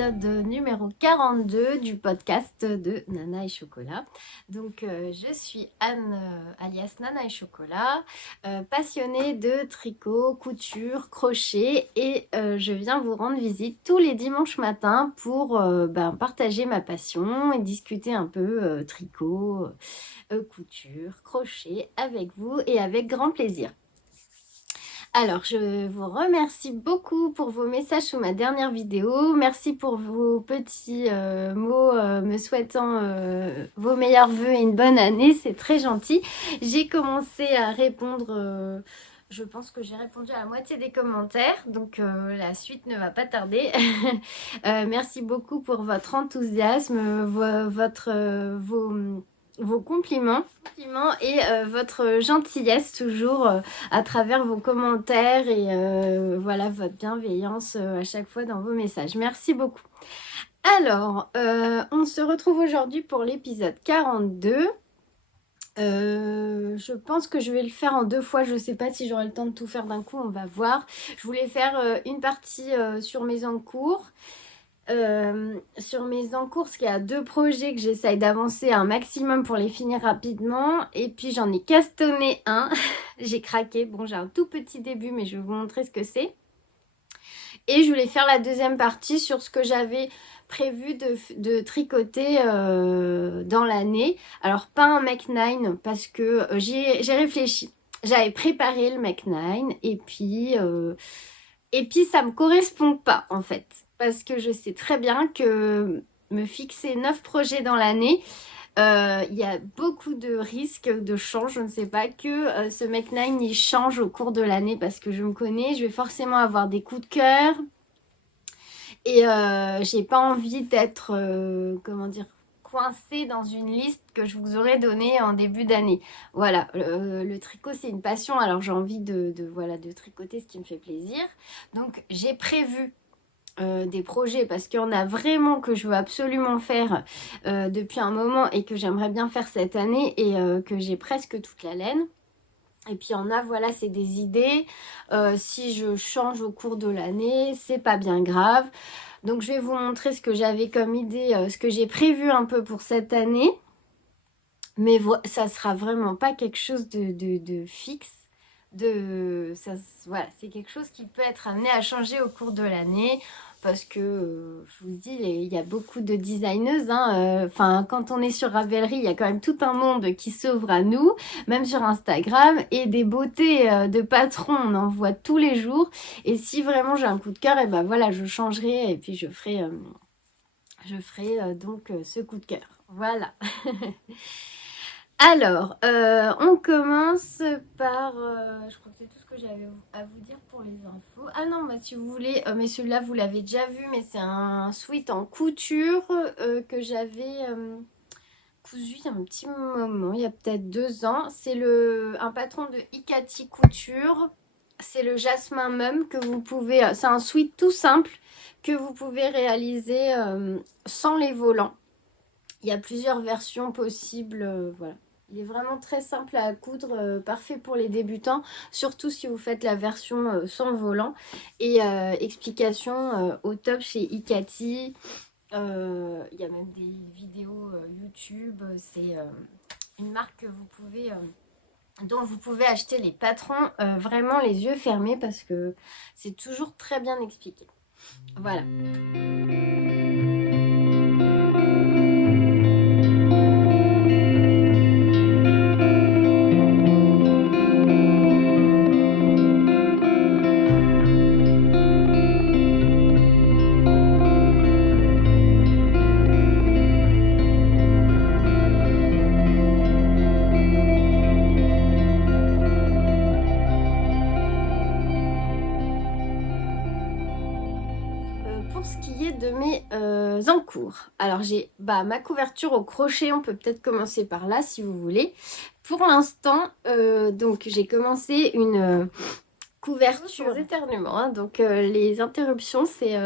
l'épisode numéro 42 du podcast de Nana et Chocolat. Donc je suis Anne alias Nana et Chocolat, passionnée de tricot, couture, crochet et je viens vous rendre visite tous les dimanches matins pour partager ma passion et discuter un peu tricot, couture, crochet avec vous et avec grand plaisir. Alors, je vous remercie beaucoup pour vos messages sous ma dernière vidéo. Merci pour vos petits mots me souhaitant vos meilleurs vœux et une bonne année. C'est très gentil. J'ai commencé à répondre, je pense que j'ai répondu à la moitié des commentaires. Donc, la suite ne va pas tarder. Merci beaucoup pour votre enthousiasme, vos compliments et votre gentillesse toujours à travers vos commentaires et voilà votre bienveillance à chaque fois dans vos messages. Merci beaucoup. Alors, on se retrouve aujourd'hui pour l'épisode 42. Je pense que je vais le faire en 2 fois. Je ne sais pas si j'aurai le temps de tout faire d'un coup. On va voir. Je voulais faire une partie sur mes encours. Sur mes encours, il y a 2 projets que j'essaye d'avancer un maximum pour les finir rapidement. Et puis j'en ai castonné un. J'ai craqué. Bon, j'ai un tout petit début, mais je vais vous montrer ce que c'est. Et je voulais faire la deuxième partie sur ce que j'avais prévu de tricoter dans l'année. Alors, pas un Mech 9 parce que j'ai réfléchi. J'avais préparé le Mech 9 et puis ça me correspond pas en fait. Parce que je sais très bien que me fixer 9 projets dans l'année, il y a beaucoup de risques de change. Je ne sais pas que ce Mech 9 il change au cours de l'année parce que je me connais. Je vais forcément avoir des coups de cœur. Et j'ai pas envie d'être, coincée dans une liste que je vous aurais donnée en début d'année. Voilà, le tricot c'est une passion. Alors j'ai envie de tricoter ce qui me fait plaisir. Donc j'ai prévu des projets parce qu'il y en a vraiment que je veux absolument faire depuis un moment et que j'aimerais bien faire cette année et que j'ai presque toute la laine. Et puis il y en a, voilà, c'est des idées. Si je change au cours de l'année, c'est pas bien grave. Donc je vais vous montrer ce que j'avais comme idée, ce que j'ai prévu un peu pour cette année. Mais ça sera vraiment pas quelque chose de fixe. Voilà, c'est quelque chose qui peut être amené à changer au cours de l'année parce que je vous dis, il y a beaucoup de designeuses. Quand on est sur Ravelry, il y a quand même tout un monde qui s'ouvre à nous, même sur Instagram, et des beautés de patrons, on en voit tous les jours. Et si vraiment j'ai un coup de cœur, et ben voilà, je changerai et puis je ferai donc ce coup de cœur. Voilà. Alors, on commence par... je crois que c'est tout ce que j'avais à vous dire pour les infos. Ah non, si vous voulez, mais celui-là, vous l'avez déjà vu, mais c'est un sweat en couture que j'avais cousu il y a un petit moment, il y a peut-être 2 ans. C'est un patron de Ikati Couture. C'est le Jasmin Mum que vous pouvez... c'est un sweat tout simple que vous pouvez réaliser sans les volants. Il y a plusieurs versions possibles, voilà. Il est vraiment très simple à coudre, parfait pour les débutants, surtout si vous faites la version sans volant. Et explication au top chez Ikati. Il y a même des vidéos YouTube. C'est une marque que dont vous pouvez acheter les patrons vraiment les yeux fermés parce que c'est toujours très bien expliqué. Voilà. Pour ce qui est de mes encours, alors j'ai ma couverture au crochet, on peut peut-être commencer par là si vous voulez. Pour l'instant, donc j'ai commencé une couverture éternuement, hein, donc les interruptions c'est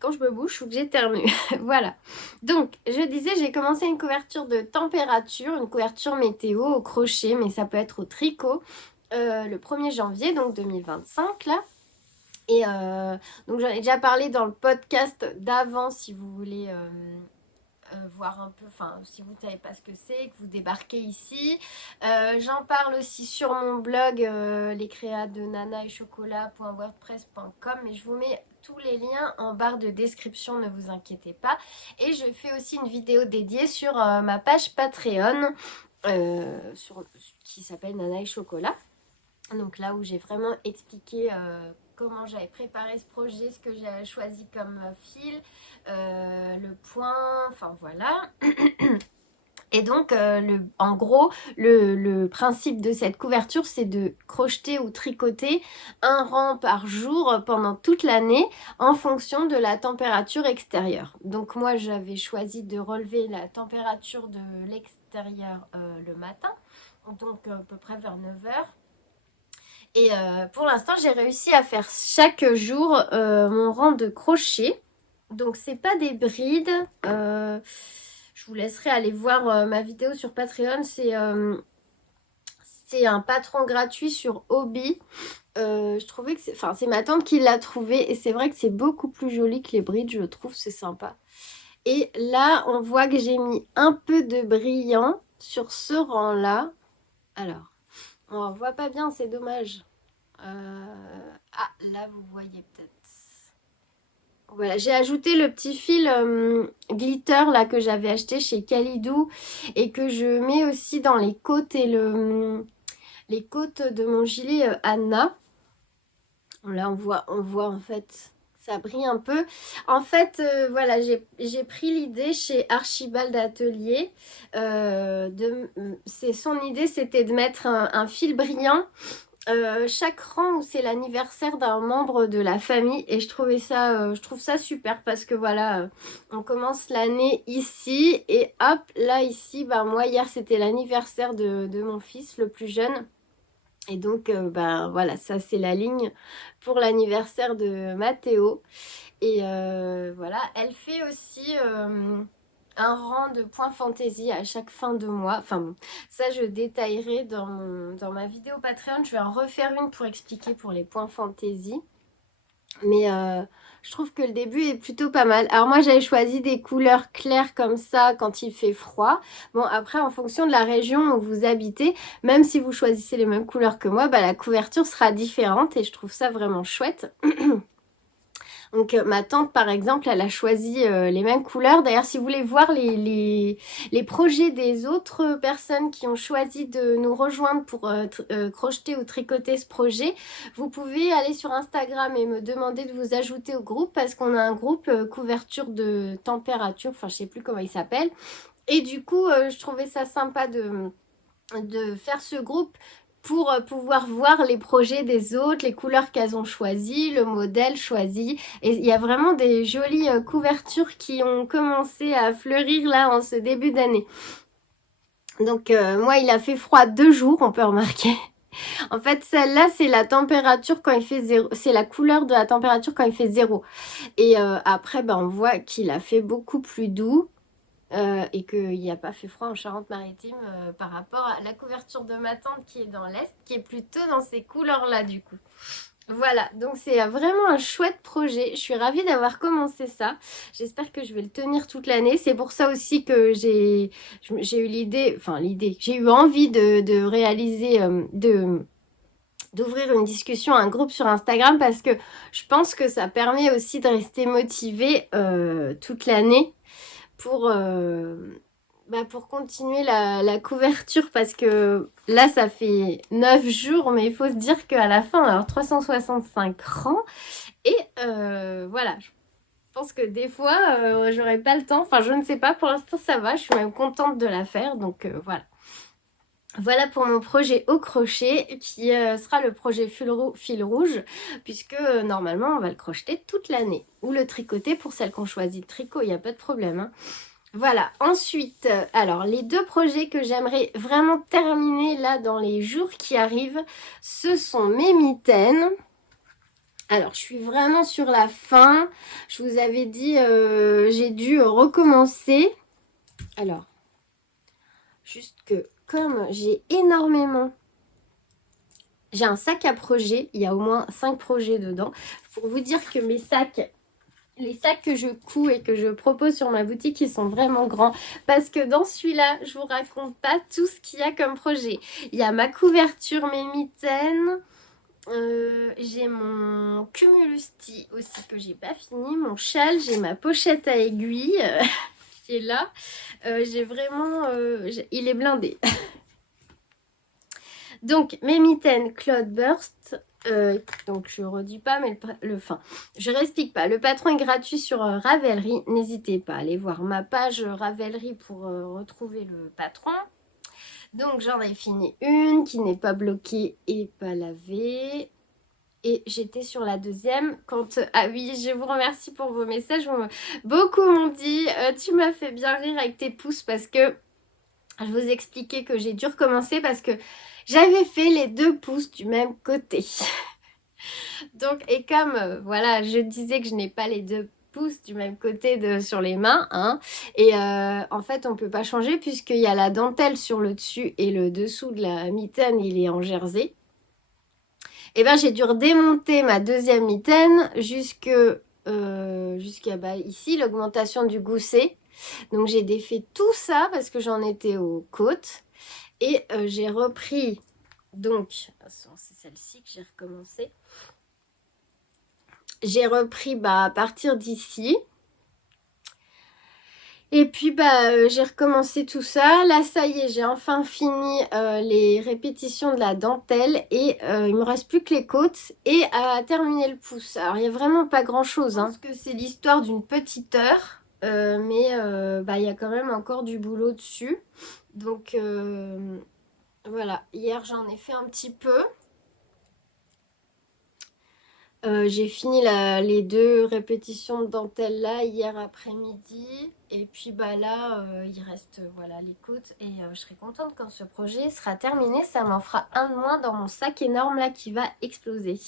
quand je me bouche ou que j'éternue. Voilà. Donc je disais, j'ai commencé une couverture de température, une couverture météo au crochet, mais ça peut être au tricot, le 1er janvier, donc 2025 là. Et donc j'en ai déjà parlé dans le podcast d'avant si vous voulez voir un peu, enfin si vous ne savez pas ce que c'est, que vous débarquez ici. J'en parle aussi sur mon blog lescreadeNanaEtchocolat.wordpress.com, mais je vous mets tous les liens en barre de description, ne vous inquiétez pas. Et je fais aussi une vidéo dédiée sur ma page Patreon qui s'appelle Nana et Chocolat. Donc là où j'ai vraiment expliqué comment j'avais préparé ce projet, ce que j'ai choisi comme fil, le point, enfin voilà. Et donc, en gros, le principe de cette couverture, c'est de crocheter ou tricoter un rang par jour pendant toute l'année en fonction de la température extérieure. Donc moi, j'avais choisi de relever la température de l'extérieur le matin, donc à peu près vers 9 heures. Et pour l'instant, j'ai réussi à faire chaque jour mon rang de crochet. Donc, c'est pas des brides. Je vous laisserai aller voir ma vidéo sur Patreon. C'est un patron gratuit sur Hobby. Je trouvais que c'est ma tante qui l'a trouvé. Et c'est vrai que c'est beaucoup plus joli que les brides, je trouve. C'est sympa. Et là, on voit que j'ai mis un peu de brillant sur ce rang-là. Alors, on ne voit pas bien, c'est dommage. Ah, là, vous voyez peut-être. Voilà, j'ai ajouté le petit fil glitter là que j'avais acheté chez Kalidou et que je mets aussi dans les côtes et les côtes de mon gilet Anna. Là, on voit en fait, ça brille un peu. En fait, voilà, j'ai pris l'idée chez Archibald Atelier. Son idée, c'était de mettre un fil brillant chaque rang où c'est l'anniversaire d'un membre de la famille et je trouve ça super parce que voilà, on commence l'année ici et hop, là ici, bah moi hier c'était l'anniversaire de mon fils le plus jeune et donc bah voilà, ça c'est la ligne pour l'anniversaire de Mathéo et voilà, elle fait aussi un rang de points fantaisie à chaque fin de mois. Enfin bon, ça je détaillerai dans ma vidéo Patreon. Je vais en refaire une pour expliquer pour les points fantaisie. Mais je trouve que le début est plutôt pas mal. Alors moi j'avais choisi des couleurs claires comme ça quand il fait froid. Bon après en fonction de la région où vous habitez, même si vous choisissez les mêmes couleurs que moi, bah, la couverture sera différente et je trouve ça vraiment chouette. Donc ma tante par exemple, elle a choisi les mêmes couleurs. D'ailleurs si vous voulez voir les projets des autres personnes qui ont choisi de nous rejoindre pour crocheter ou tricoter ce projet, vous pouvez aller sur Instagram et me demander de vous ajouter au groupe parce qu'on a un groupe couverture de température, enfin je sais plus comment il s'appelle. Et du coup je trouvais ça sympa de faire ce groupe pour pouvoir voir les projets des autres, les couleurs qu'elles ont choisies, le modèle choisi. Et il y a vraiment des jolies couvertures qui ont commencé à fleurir là en ce début d'année. Donc moi, il a fait froid 2 jours, on peut remarquer. En fait, celle-là, c'est la température quand il fait 0. C'est la couleur de la température quand il fait 0. Et après, ben, on voit qu'il a fait beaucoup plus doux. Et qu'il n'y a pas fait froid en Charente-Maritime par rapport à la couverture de ma tante qui est dans l'Est, qui est plutôt dans ces couleurs-là du coup. Voilà, donc c'est vraiment un chouette projet. Je suis ravie d'avoir commencé ça. J'espère que je vais le tenir toute l'année. C'est pour ça aussi que j'ai eu j'ai eu envie de réaliser, d'ouvrir une discussion, un groupe sur Instagram parce que je pense que ça permet aussi de rester motivé toute l'année pour continuer la couverture parce que là ça fait 9 jours mais il faut se dire qu'à la fin on va avoir 365 rangs et voilà, je pense que des fois j'aurais pas le temps, enfin je ne sais pas, pour l'instant ça va, je suis même contente de la faire donc voilà. Voilà pour mon projet au crochet qui sera le projet fil rouge puisque normalement on va le crocheter toute l'année ou le tricoter pour celles qui ont choisi le tricot, il n'y a pas de problème hein. Voilà, ensuite, alors les 2 projets que j'aimerais vraiment terminer là dans les jours qui arrivent, ce sont mes mitaines. Alors, je suis vraiment sur la fin. Je vous avais dit, j'ai dû recommencer. Alors, juste que comme j'ai énormément J'ai un sac à projet, il y a au moins 5 projets dedans. Pour vous dire que mes sacs, les sacs que je couds et que je propose sur ma boutique, ils sont vraiment grands. Parce que dans celui-là, je vous raconte pas tout ce qu'il y a comme projet. Il y a ma couverture, mes mitaines. J'ai mon Cumulus-Tea aussi que j'ai pas fini. Mon châle, j'ai ma pochette à aiguilles qui est là. J'ai vraiment... il est blindé. Donc, mes mitaines Cloudburst. Donc, je redis pas, mais je réexplique pas. Le patron est gratuit sur Ravelry. N'hésitez pas à aller voir ma page Ravelry pour retrouver le patron. Donc, j'en ai fini une qui n'est pas bloquée et pas lavée. Et j'étais sur la deuxième quand... Ah oui, je vous remercie pour vos messages. Beaucoup m'ont dit tu m'as fait bien rire avec tes pouces parce que je vous expliquais que j'ai dû recommencer parce que j'avais fait les 2 pouces du même côté. Donc, et comme, voilà, je disais que je n'ai pas les 2 pouces du même côté sur les mains, hein, et en fait, on ne peut pas changer puisqu'il y a la dentelle sur le dessus et le dessous de la mitaine, il est en jersey. Et bien, j'ai dû redémonter ma deuxième mitaine jusqu'à ici, l'augmentation du gousset. Donc, j'ai défait tout ça parce que j'en étais aux côtes. Et j'ai repris, donc, c'est celle-ci que j'ai recommencé. J'ai repris à partir d'ici. Et puis, j'ai recommencé tout ça. Là, ça y est, j'ai enfin fini les répétitions de la dentelle. Et il me reste plus que les côtes et à terminer le pouce. Alors, il n'y a vraiment pas grand-chose. Hein, parce que c'est l'histoire d'une petite heure. Mais il y a quand même encore du boulot dessus. Donc, voilà. Hier, j'en ai fait un petit peu. J'ai fini les 2 répétitions de dentelle là hier après-midi et puis là il reste voilà les côtes et je serai contente quand ce projet sera terminé, ça m'en fera un de moins dans mon sac énorme là qui va exploser.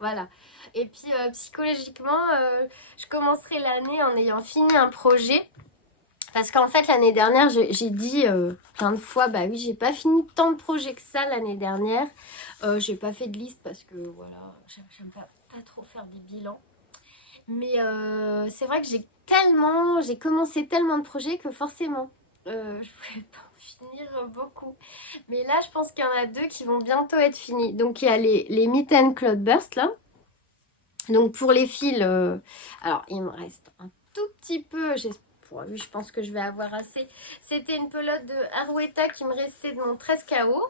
Voilà. Et puis psychologiquement je commencerai l'année en ayant fini un projet. Parce qu'en fait, l'année dernière, j'ai dit plein de fois, oui, j'ai pas fini tant de projets que ça l'année dernière. J'ai pas fait de liste parce que, voilà, j'aime pas trop faire des bilans. Mais c'est vrai que j'ai commencé tellement de projets que forcément, je voulais pas en finir beaucoup. Mais là, je pense qu'il y en a 2 qui vont bientôt être finis. Donc, il y a les mitaines Cloudburst, là. Donc, pour les fils, alors, il me reste un tout petit peu, je pense que je vais avoir assez. C'était une pelote de Arouetta qui me restait de mon 13 KO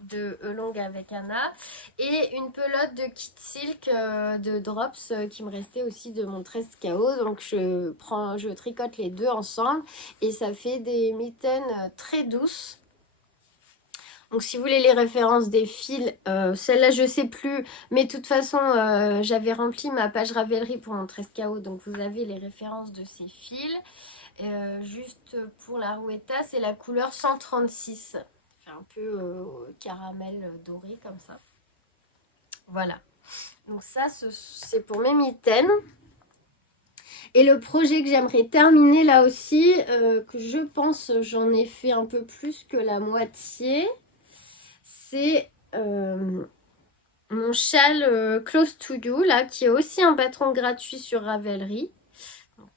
de longue avec Anna et une pelote de Kit Silk de Drops qui me restait aussi de mon 13 KO. Donc je tricote les 2 ensemble et ça fait des mitaines très douces. Donc si vous voulez les références des fils, celle-là je sais plus, mais de toute façon j'avais rempli ma page Ravelry pour mon 13 KO, donc vous avez les références de ces fils. Juste pour la Rouetta, c'est la couleur 136, fait un peu caramel doré comme ça. Voilà, donc ça c'est pour mes mitaines. Et le projet que j'aimerais terminer là aussi, que je pense j'en ai fait un peu plus que la moitié, c'est mon châle Close to You, là, qui est aussi un patron gratuit sur Ravelry. Donc,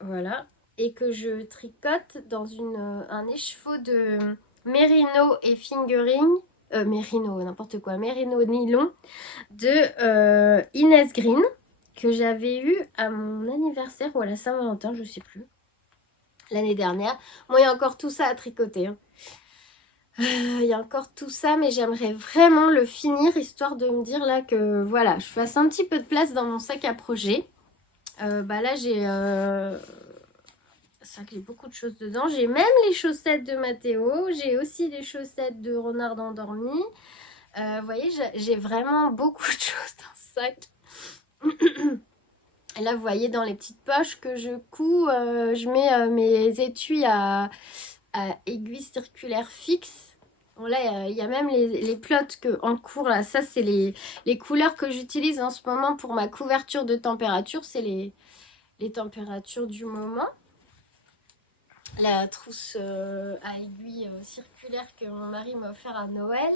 voilà. Et que je tricote dans un écheveau de Merino et Fingering. Merino, n'importe quoi. Merino nylon de Inès Green, que j'avais eu à mon anniversaire ou à la Saint-Valentin, je sais plus, l'année dernière. Moi, il y a encore tout ça à tricoter, hein. Il y a encore tout ça, mais j'aimerais vraiment le finir, histoire de me dire là que voilà, je fasse un petit peu de place dans mon sac à projet. Là, j'ai c'est vrai que j'ai beaucoup de choses dedans. J'ai même les chaussettes de Mathéo. J'ai aussi les chaussettes de Renard endormi. Vous voyez, j'ai vraiment beaucoup de choses dans ce sac. Et là, vous voyez, dans les petites poches que je couds, je mets mes étuis à aiguille circulaire fixe. Bon, là, il y a même les plots en cours. Là, ça, c'est les couleurs que j'utilise en ce moment pour ma couverture de température. C'est les températures du moment. la trousse à aiguille circulaire que mon mari m'a offert à Noël,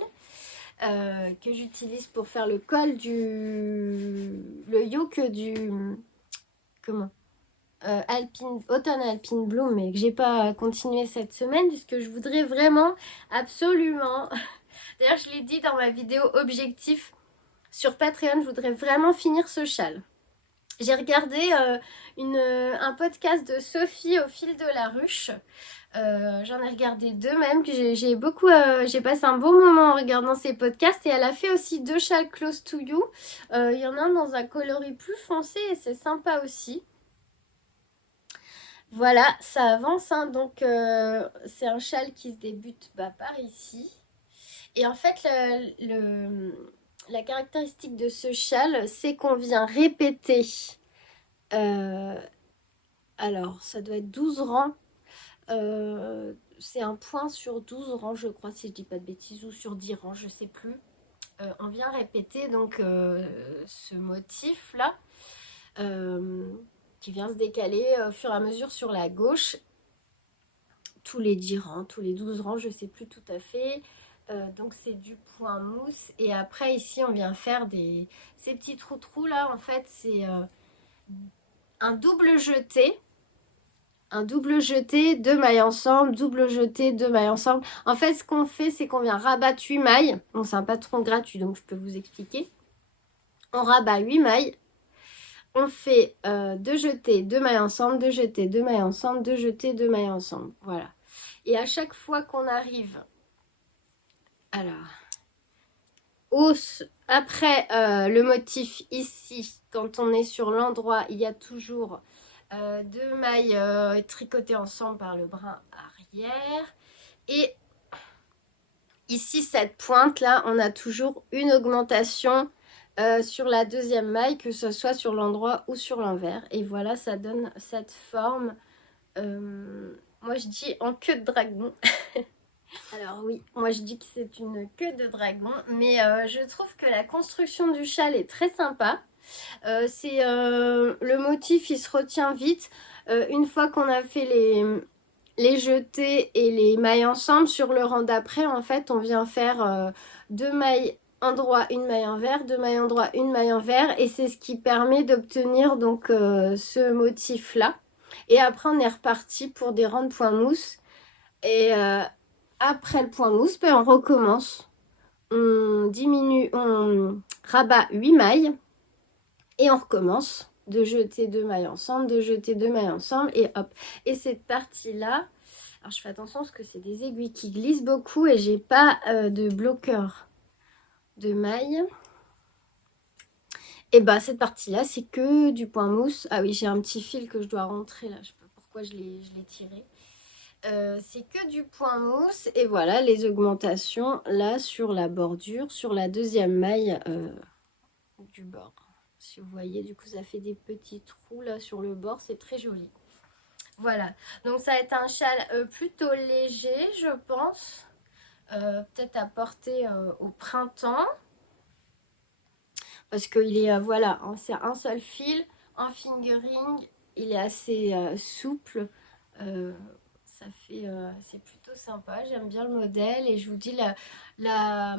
que j'utilise pour faire le col le yoke du... Comment Automne Alpine Bloom, mais que j'ai pas continué cette semaine puisque je voudrais vraiment absolument d'ailleurs je l'ai dit dans ma vidéo objectif sur Patreon, je voudrais vraiment finir ce châle. J'ai regardé un podcast de Sophie au fil de la ruche. J'en ai regardé deux même. J'ai passé un bon moment en regardant ces podcasts. Et elle a fait aussi deux châles Close to You. Il y en a un dans un coloris plus foncé et c'est sympa aussi. Voilà, ça avance. Hein, donc c'est un châle qui se débute par ici. Et en fait, la caractéristique de ce châle, c'est qu'on vient répéter. Alors, ça doit être 12 rangs. C'est un point sur 12 rangs, je crois, si je dis pas de bêtises, ou sur 10 rangs, je sais plus. On vient répéter donc ce motif-là, qui vient se décaler au fur et à mesure sur la gauche. Tous les 10 rangs, tous les 12 rangs, je sais plus tout à fait. Donc c'est du point mousse. Et après, ici, on vient faire ces petits trous là. En fait, c'est un double jeté. Un double jeté, 2 mailles ensemble, double jeté, 2 mailles ensemble. En fait, ce qu'on fait, c'est qu'on vient rabattre 8 mailles. Bon, c'est un patron gratuit, donc je peux vous expliquer. On rabat 8 mailles. On fait 2 jetés, 2 mailles ensemble, 2 jetés, 2 mailles ensemble, 2 jetés, 2 mailles ensemble. Voilà. Et à chaque fois qu'on arrive... Alors... Après le motif ici, quand on est sur l'endroit, il y a toujours 2 mailles tricotées ensemble par le brin arrière. Et ici, cette pointe là, on a toujours une augmentation sur la deuxième maille, que ce soit sur l'endroit ou sur l'envers. Et voilà, ça donne cette forme, moi je dis en queue de dragon. Alors oui, moi je dis que c'est une queue de dragon, mais je trouve que la construction du châle est très sympa. Le motif, il se retient vite. Une fois qu'on a fait les jetés et les mailles ensemble, sur le rang d'après, en fait, on vient faire 2 mailles endroit, une maille envers, 2 mailles endroit, une maille envers, et c'est ce qui permet d'obtenir donc ce motif-là. Et après, on est reparti pour des rangs de point mousse. Et après le point mousse, ben, on recommence. On rabat 8 mailles et on recommence de jeter 2 mailles ensemble, de jeter 2 mailles ensemble et hop. Et cette partie-là, alors je fais attention parce que c'est des aiguilles qui glissent beaucoup et j'ai pas de bloqueur de mailles. Et bah cette partie-là, c'est que du point mousse. Ah oui, j'ai un petit fil que je dois rentrer là, je sais pas pourquoi je l'ai tiré. C'est que du point mousse et voilà les augmentations là sur la bordure, sur la deuxième maille du bord. Si vous voyez, du coup ça fait des petits trous là sur le bord, c'est très joli. Voilà, donc ça va être un châle plutôt léger, je pense, peut-être à porter au printemps, parce qu'il est voilà, c'est un seul fil en fingering, il est assez souple. C'est plutôt sympa, j'aime bien le modèle et je vous dis la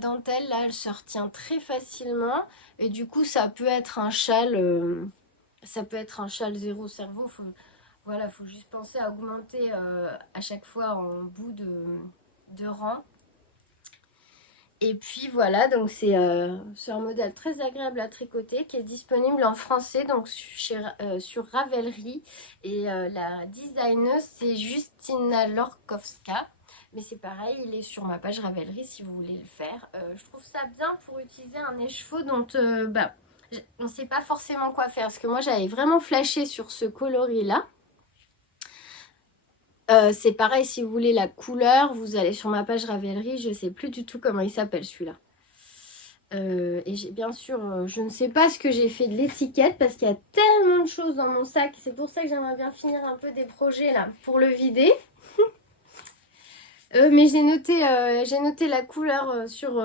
dentelle là elle se retient très facilement et du coup ça peut être un châle zéro cerveau. Faut juste penser à augmenter à chaque fois en bout de rang. Et puis voilà, donc c'est un modèle très agréable à tricoter qui est disponible en français donc sur Ravelry. Et la designeuse c'est Justina Lorkowska. Mais c'est pareil, il est sur ma page Ravelry si vous voulez le faire. Je trouve ça bien pour utiliser un écheveau dont on ne sait pas forcément quoi faire. Parce que moi j'avais vraiment flashé sur ce coloris là. C'est pareil, si vous voulez la couleur, vous allez sur ma page Ravelry, je ne sais plus du tout comment il s'appelle celui-là. Et j'ai bien sûr, je ne sais pas ce que j'ai fait de l'étiquette parce qu'il y a tellement de choses dans mon sac. C'est pour ça que j'aimerais bien finir un peu des projets là pour le vider. Mais j'ai noté la couleur sur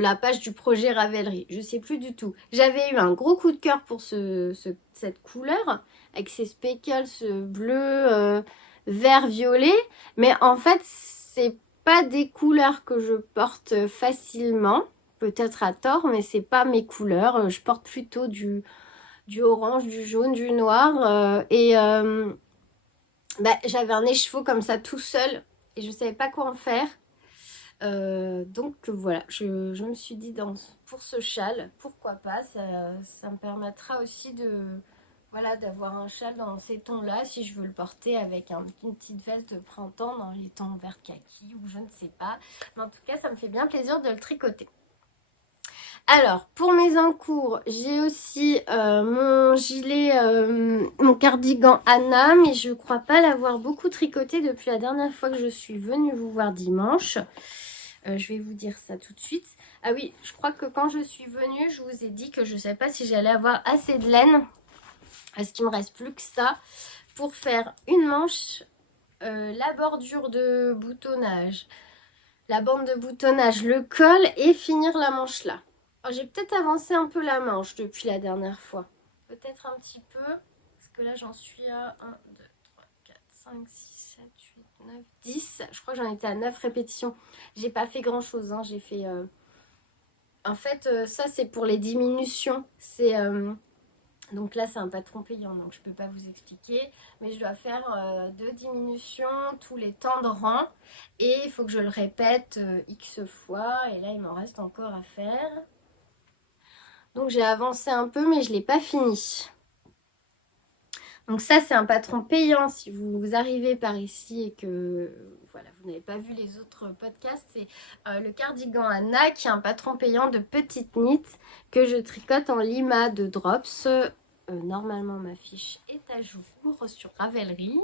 la page du projet Ravelry. Je sais plus du tout. J'avais eu un gros coup de cœur pour cette couleur avec ses speckles bleu, vert, violet. Mais en fait, c'est pas des couleurs que je porte facilement. Peut-être à tort, mais c'est pas mes couleurs. Je porte plutôt du orange, du jaune, du noir. J'avais un écheveau comme ça tout seul et je savais pas quoi en faire. Donc voilà, je me suis dit pour ce châle, pourquoi pas, ça me permettra aussi d'avoir un châle dans ces tons-là si je veux le porter avec une petite veste de printemps dans les tons vert kaki ou je ne sais pas. Mais en tout cas, ça me fait bien plaisir de le tricoter. Alors, pour mes encours, j'ai aussi mon gilet, mon cardigan Anna, mais je ne crois pas l'avoir beaucoup tricoté depuis la dernière fois que je suis venue vous voir dimanche. Je vais vous dire ça tout de suite. Ah oui, je crois que quand je suis venue, je vous ai dit que je ne savais pas si j'allais avoir assez de laine. Parce qu'il me reste plus que ça pour faire une manche, la bordure de boutonnage, la bande de boutonnage, le col et finir la manche là. Alors, j'ai peut-être avancé un peu la manche depuis la dernière fois. Peut-être un petit peu. Parce que là, j'en suis à 1, 2, 3, 4, 5, 6, 7, 8, 9, 10. Je crois que j'en étais à 9 répétitions. J'ai pas fait grand-chose. Hein. J'ai fait... En fait, ça, c'est pour les diminutions. Donc là, c'est un patron payant. Donc, je peux pas vous expliquer. Mais je dois faire 2 diminutions tous les temps de rang. Et il faut que je le répète X fois. Et là, il m'en reste encore à faire. Donc j'ai avancé un peu mais je ne l'ai pas fini. Donc ça c'est un patron payant si vous arrivez par ici et que voilà, vous n'avez pas vu les autres podcasts. C'est le cardigan Anna qui est un patron payant de petite knit que je tricote en lima de drops. Normalement ma fiche est à jour sur Ravelry.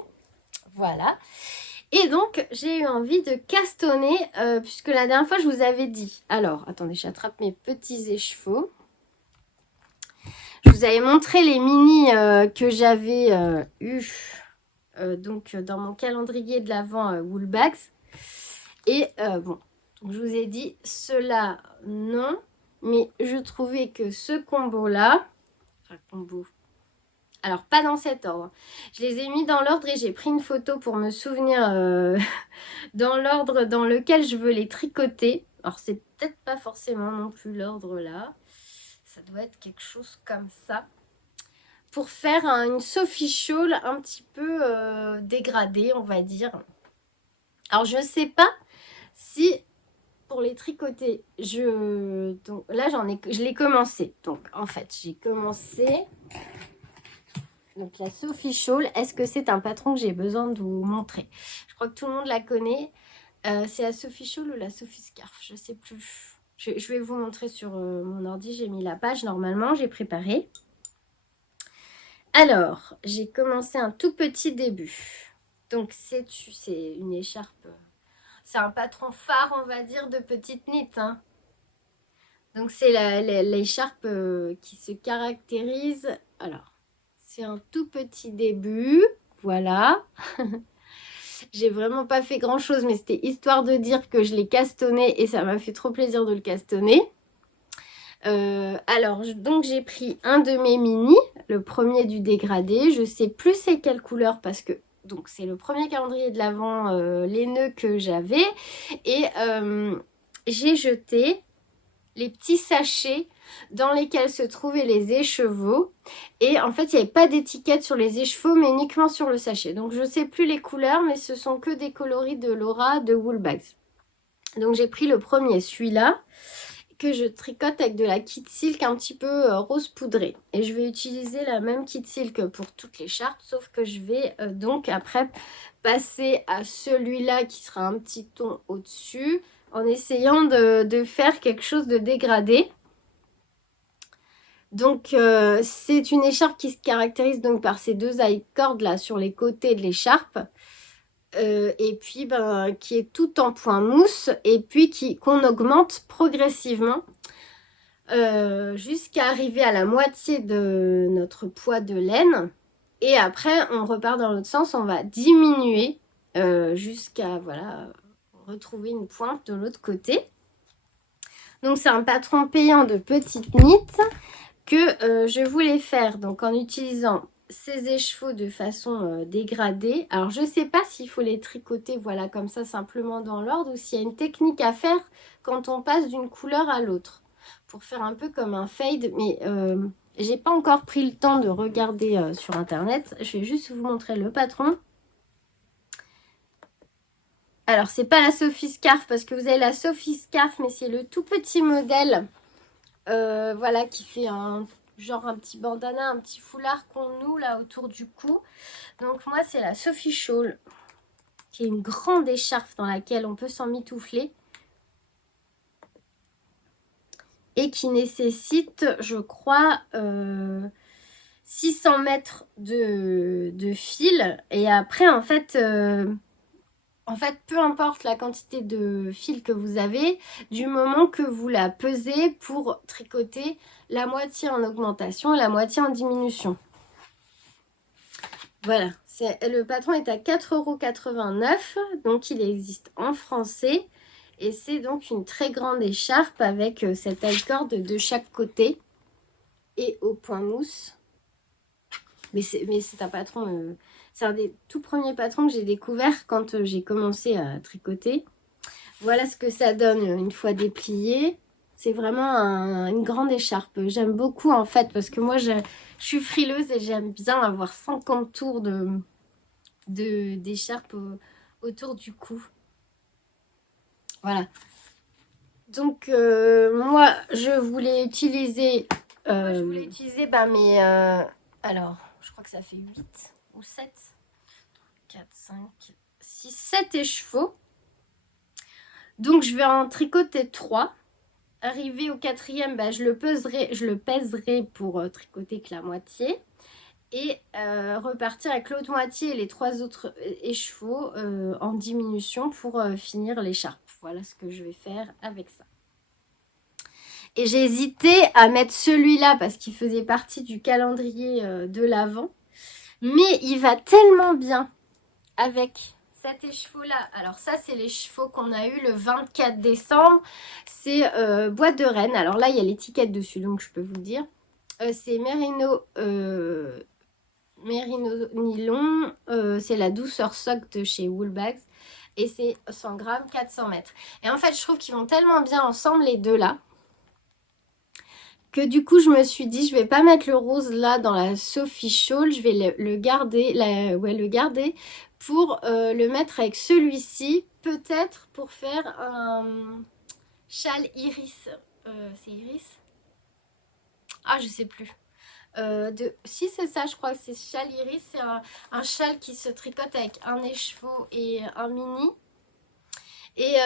Voilà. Et donc j'ai eu envie de castonner puisque la dernière fois je vous avais dit. Alors attendez, j'attrape mes petits écheveaux. Je vous avais montré les mini que j'avais eu donc dans mon calendrier de l'Avent Woolbags. Et bon, donc je vous ai dit cela non, mais je trouvais que ce combo-là, enfin combo, alors pas dans cet ordre, je les ai mis dans l'ordre et j'ai pris une photo pour me souvenir dans l'ordre dans lequel je veux les tricoter. Alors c'est peut-être pas forcément non plus l'ordre là. Ça doit être quelque chose comme ça. Pour faire une Sophie Shawl un petit peu dégradée, on va dire. Alors, je ne sais pas si pour les tricoter, donc, là, je l'ai commencé. Donc, en fait, j'ai commencé. Donc, la Sophie Shawl, est-ce que c'est un patron que j'ai besoin de vous montrer? Je crois que tout le monde la connaît. C'est la Sophie Shawl ou la Sophie Scarf? Je ne sais plus. Je vais vous montrer sur mon ordi. J'ai mis la page normalement. J'ai préparé. Alors, j'ai commencé un tout petit début. Donc, c'est une écharpe. C'est un patron phare, on va dire, de petite knit. Hein. Donc, c'est l'écharpe qui se caractérise. Alors, c'est un tout petit début. Voilà. J'ai vraiment pas fait grand-chose, mais c'était histoire de dire que je l'ai castonné et ça m'a fait trop plaisir de le castonner. Alors, donc j'ai pris un de mes mini, le premier du dégradé. Je sais plus c'est quelle couleur parce que donc c'est le premier calendrier de l'Avent laineux que j'avais. Et j'ai jeté les petits sachets dans lesquels se trouvaient les écheveaux. Et en fait, il n'y avait pas d'étiquette sur les écheveaux, mais uniquement sur le sachet. Donc, je sais plus les couleurs, mais ce sont que des coloris de Laura de Woolbags. Donc, j'ai pris le premier, celui-là, que je tricote avec de la kit silk un petit peu rose poudré. Et je vais utiliser la même kit silk pour toutes les charpes, sauf que je vais donc après passer à celui-là qui sera un petit ton au-dessus, en essayant de faire quelque chose de dégradé. Donc c'est une écharpe qui se caractérise donc par ces deux high cords là sur les côtés de l'écharpe. Et puis qui est tout en point mousse et puis qu'on augmente progressivement jusqu'à arriver à la moitié de notre poids de laine. Et après on repart dans l'autre sens, on va diminuer jusqu'à voilà retrouver une pointe de l'autre côté. Donc c'est un patron payant de petites knits que je voulais faire donc en utilisant ces écheveaux de façon dégradée. Alors je sais pas s'il faut les tricoter voilà comme ça simplement dans l'ordre ou s'il y a une technique à faire quand on passe d'une couleur à l'autre pour faire un peu comme un fade, mais j'ai pas encore pris le temps de regarder sur internet. Je vais juste vous montrer le patron. Alors c'est pas la Sophie Scarf parce que vous avez la Sophie Scarf, mais c'est le tout petit modèle voilà, qui fait un genre un petit bandana, un petit foulard qu'on noue là autour du cou. Donc moi c'est la Sophie Shawl, qui est une grande écharpe dans laquelle on peut s'emmitoufler et qui nécessite, je crois, 600 mètres de fil. Et après, en fait, peu importe la quantité de fil que vous avez, du moment que vous la pesez pour tricoter la moitié en augmentation et la moitié en diminution. Voilà, le patron est à 4,89 €, donc il existe en français. Et c'est donc une très grande écharpe avec cette taille corde de chaque côté et au point mousse. Mais c'est un patron, c'est un des tout premiers patrons que j'ai découvert quand j'ai commencé à tricoter. Voilà ce que ça donne une fois déplié. C'est vraiment une grande écharpe. J'aime beaucoup en fait parce que moi je suis frileuse et j'aime bien avoir 50 tours d'écharpe autour du cou. Voilà. Donc moi je voulais utiliser alors je crois que ça fait 8 ou 7, 4, 5, 6, 7 écheveaux. Donc je vais en tricoter 3. Arrivé au quatrième, je le pèserai pour tricoter que la moitié. Et repartir avec l'autre moitié et les 3 autres écheveaux en diminution pour finir l'écharpe. Voilà ce que je vais faire avec ça. Et j'ai hésité à mettre celui-là parce qu'il faisait partie du calendrier de l'Avent. Mais il va tellement bien avec cet écheveau-là. Alors ça, c'est l'écheveau qu'on a eu le 24 décembre. C'est boîte de Rennes. Alors là, il y a l'étiquette dessus, donc je peux vous le dire. C'est Merino nylon. C'est la douceur sock de chez Woolbags. Et c'est 100 grammes, 400 mètres. Et en fait, je trouve qu'ils vont tellement bien ensemble, les deux là, que du coup je me suis dit je vais pas mettre le rose là dans la Sophie Shawl, je vais le garder, le garder pour le mettre avec celui-ci, peut-être pour faire un châle iris. C'est iris? Ah je sais plus. Si c'est ça, je crois que c'est châle iris, c'est un châle qui se tricote avec un écheveau et un mini. Et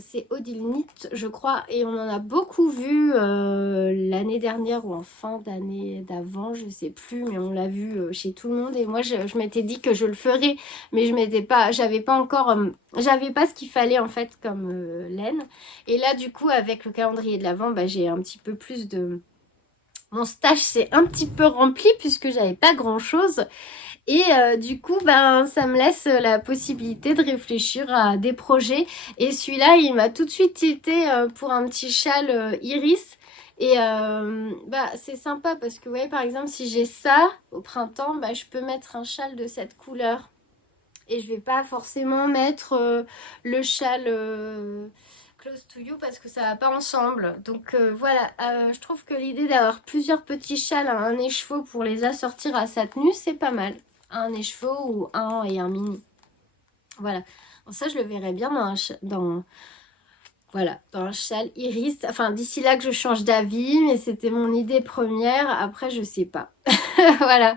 c'est Odile Knit, je crois, et on en a beaucoup vu l'année dernière ou en fin d'année d'avant, je sais plus, mais on l'a vu chez tout le monde. Et moi, je m'étais dit que je le ferais, mais j'avais pas encore, j'avais pas ce qu'il fallait en fait comme laine. Et là, du coup, avec le calendrier de l'Avent, j'ai un petit peu plus de... Mon stage s'est un petit peu rempli puisque j'avais pas grand chose. Et du coup, ça me laisse la possibilité de réfléchir à des projets. Et celui-là, il m'a tout de suite tilté pour un petit châle iris. Et c'est sympa parce que, vous voyez, par exemple, si j'ai ça au printemps, je peux mettre un châle de cette couleur. Et je vais pas forcément mettre le châle close to you parce que ça va pas ensemble. Donc voilà, je trouve que l'idée d'avoir plusieurs petits châles à un écheveau pour les assortir à sa tenue, c'est pas mal. Un écheveau ou un et un mini. Voilà. Bon, ça, je le verrais bien dans un châle iris. Enfin, d'ici là que je change d'avis, mais c'était mon idée première. Après, je sais pas. Voilà.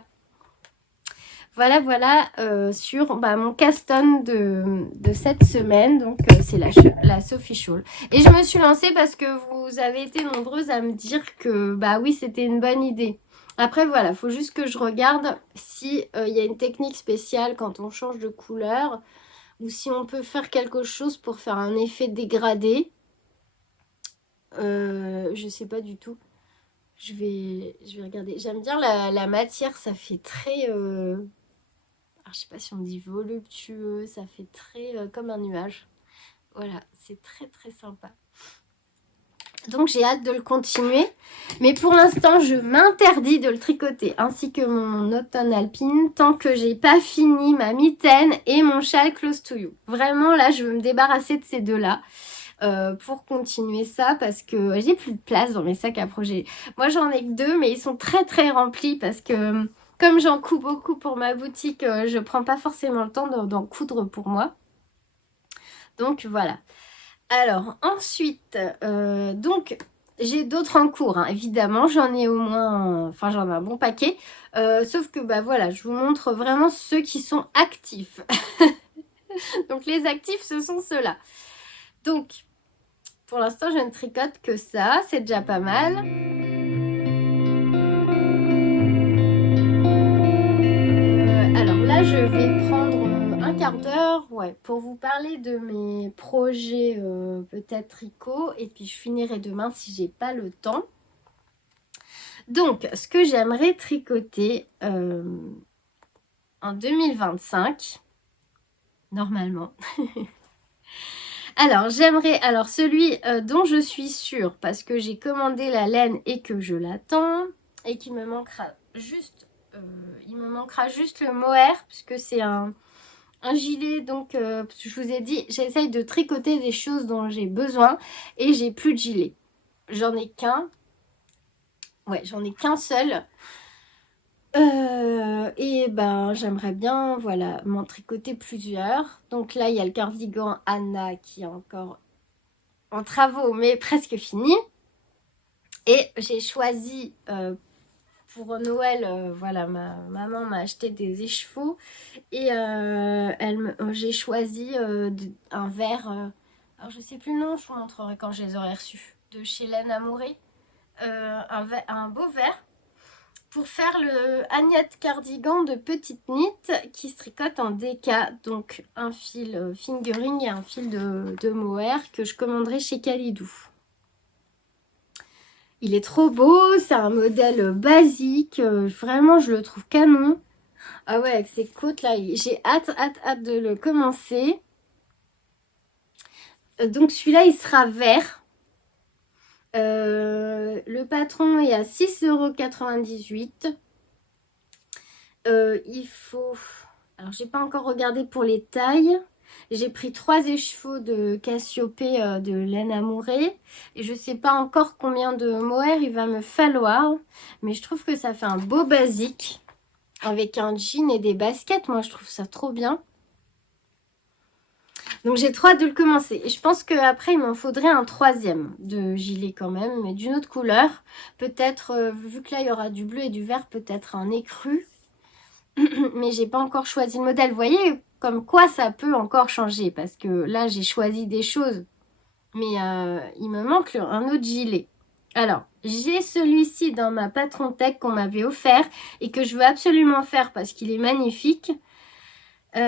Voilà sur mon caston de cette semaine. Donc, c'est la Sophie Shawl. Et je me suis lancée parce que vous avez été nombreuses à me dire que, oui, c'était une bonne idée. Après, voilà, il faut juste que je regarde si y a une technique spéciale quand on change de couleur ou si on peut faire quelque chose pour faire un effet dégradé. Je sais pas du tout. Je vais regarder. J'aime bien la matière, ça fait très... Alors, je sais pas si on dit voluptueux, ça fait très comme un nuage. Voilà, c'est très très sympa. Donc j'ai hâte de le continuer. Mais pour l'instant, je m'interdis de le tricoter, ainsi que mon automne alpine, tant que j'ai pas fini ma mitaine et mon châle Close to You. Vraiment, là, je veux me débarrasser de ces deux-là pour continuer ça, parce que j'ai plus de place dans mes sacs à projet. Moi, j'en ai que deux, mais ils sont très très remplis, parce que comme j'en couds beaucoup pour ma boutique, je prends pas forcément le temps d'en coudre pour moi. Donc voilà. Alors ensuite, donc j'ai d'autres en cours, hein. Évidemment, j'en ai au moins, enfin j'en ai un bon paquet. Sauf que bah voilà, je vous montre vraiment ceux qui sont actifs. Donc les actifs, ce sont ceux-là. Donc pour l'instant, je ne tricote que ça, c'est déjà pas mal. Alors là, je vais prendre un quart d'heure, ouais, pour vous parler de mes projets peut-être tricot, et puis je finirai demain si j'ai pas le temps. Donc, ce que j'aimerais tricoter en 2025, normalement. Alors, j'aimerais, alors celui dont je suis sûre, parce que j'ai commandé la laine et que je l'attends, et qu'il me manquera juste, le mohair, puisque c'est un gilet, donc je vous ai dit, j'essaye de tricoter des choses dont j'ai besoin, et j'ai plus de gilet. J'en ai qu'un. Ouais, j'en ai qu'un seul. Et ben j'aimerais bien, voilà, m'en tricoter plusieurs. Donc là, il y a le cardigan Anna qui est encore en travaux, mais presque fini. Et j'ai choisi pour Noël, voilà, ma maman m'a acheté des écheveaux. Et j'ai choisi un vert, alors je sais plus le nom, je vous montrerai quand je les aurai reçus, de chez Laine Amourée. Un beau vert. Pour faire le Agnette cardigan de petite nit qui se tricote en DK, donc un fil fingering et un fil de mohair que je commanderai chez Kalidou. Il est trop beau, c'est un modèle basique, vraiment je le trouve canon. Ah ouais, avec ses côtes là, j'ai hâte de le commencer. Donc celui-là il sera vert. Le patron est à 6,98 €. Il faut... Alors, j'ai pas encore regardé pour les tailles. J'ai pris 3 écheveaux de Cassiopée de laine amourée. Et je sais pas encore combien de mohair il va me falloir. Mais je trouve que ça fait un beau basique. Avec un jean et des baskets. Moi, je trouve ça trop bien. Donc, j'ai trop hâte de le commencer. Et je pense qu'après, il m'en faudrait un troisième de gilet quand même. Mais d'une autre couleur. Peut-être, vu que là, il y aura du bleu et du vert, peut-être un écru. Mais j'ai pas encore choisi le modèle. Vous voyez comme quoi ça peut encore changer, parce que là j'ai choisi des choses, mais il me manque un autre gilet. Alors j'ai celui-ci dans ma Patron Tech qu'on m'avait offert et que je veux absolument faire parce qu'il est magnifique. Mais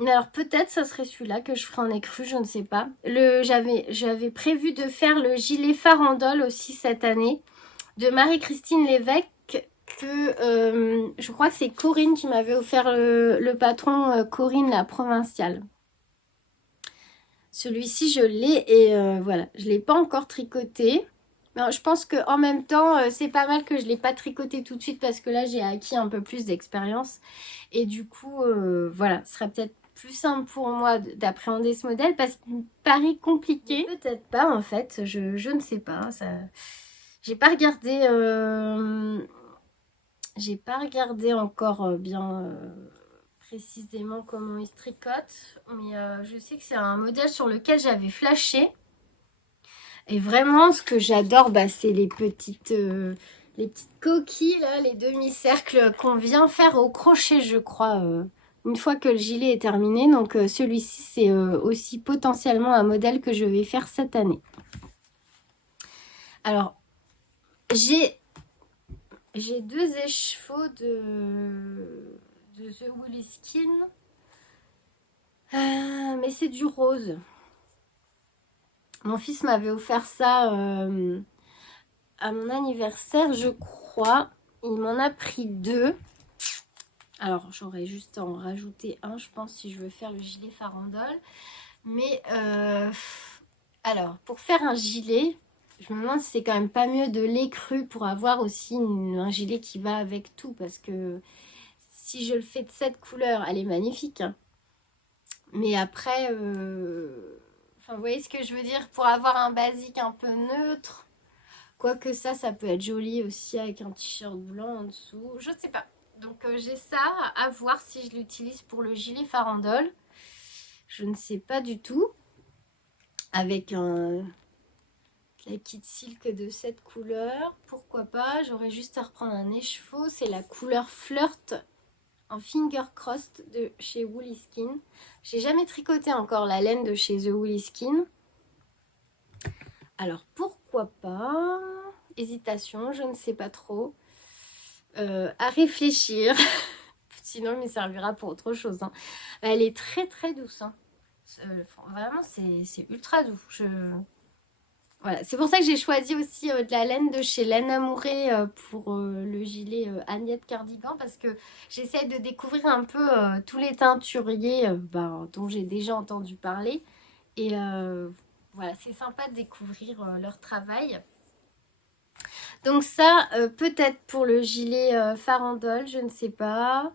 alors peut-être ça serait celui-là que je ferai en écru, je ne sais pas. J'avais prévu de faire le gilet farandole aussi cette année de Marie-Christine Lévesque, que je crois que c'est Corinne qui m'avait offert le patron, Corinne la provinciale. Celui-ci je l'ai et voilà, je ne l'ai pas encore tricoté. Mais je pense qu'en même temps c'est pas mal que je ne l'ai pas tricoté tout de suite, parce que là j'ai acquis un peu plus d'expérience. Et du coup voilà, ce serait peut-être plus simple pour moi d'appréhender ce modèle, parce qu'il me paraît compliqué. Peut-être pas en fait, je ne sais pas. J'ai pas regardé... J'ai pas regardé encore bien précisément comment il se tricote, mais je sais que c'est un modèle sur lequel j'avais flashé. Et vraiment, ce que j'adore, bah, c'est les petites coquilles, là, les demi-cercles qu'on vient faire au crochet, je crois, une fois que le gilet est terminé. Donc celui-ci, c'est aussi potentiellement un modèle que je vais faire cette année. Alors, j'ai 2 écheveaux de The Woolly Skin. Mais c'est du rose. Mon fils m'avait offert ça à mon anniversaire, je crois. Il m'en a pris 2. Alors, j'aurais juste à en rajouter un, je pense, si je veux faire le gilet farandole. Mais Alors, pour faire un gilet, je me demande si c'est quand même pas mieux de lait cru pour avoir aussi un gilet qui va avec tout. Parce que si je le fais de cette couleur, elle est magnifique, hein. Mais après, enfin, vous voyez ce que je veux dire? Pour avoir un basique un peu neutre, quoique ça peut être joli aussi avec un t-shirt blanc en dessous. Je sais pas. Donc j'ai ça à voir si je l'utilise pour le gilet farandole. Je ne sais pas du tout. Avec la kit silk de cette couleur, pourquoi pas. J'aurais juste à reprendre un écheveau. C'est la couleur Flirt en finger crossed de chez Woolly Skin. J'ai jamais tricoté encore la laine de chez The Woolly Skin. Alors pourquoi pas. Hésitation, je ne sais pas trop. À réfléchir. Sinon, il me servira pour autre chose, hein. Elle est très très douce, hein. Vraiment, c'est ultra doux. Voilà. C'est pour ça que j'ai choisi aussi de la laine de chez Laine Amourée pour le gilet Agnette Cardigan, parce que j'essaie de découvrir un peu tous les teinturiers dont j'ai déjà entendu parler. Et voilà, c'est sympa de découvrir leur travail. Donc ça, peut-être pour le gilet farandole, je ne sais pas.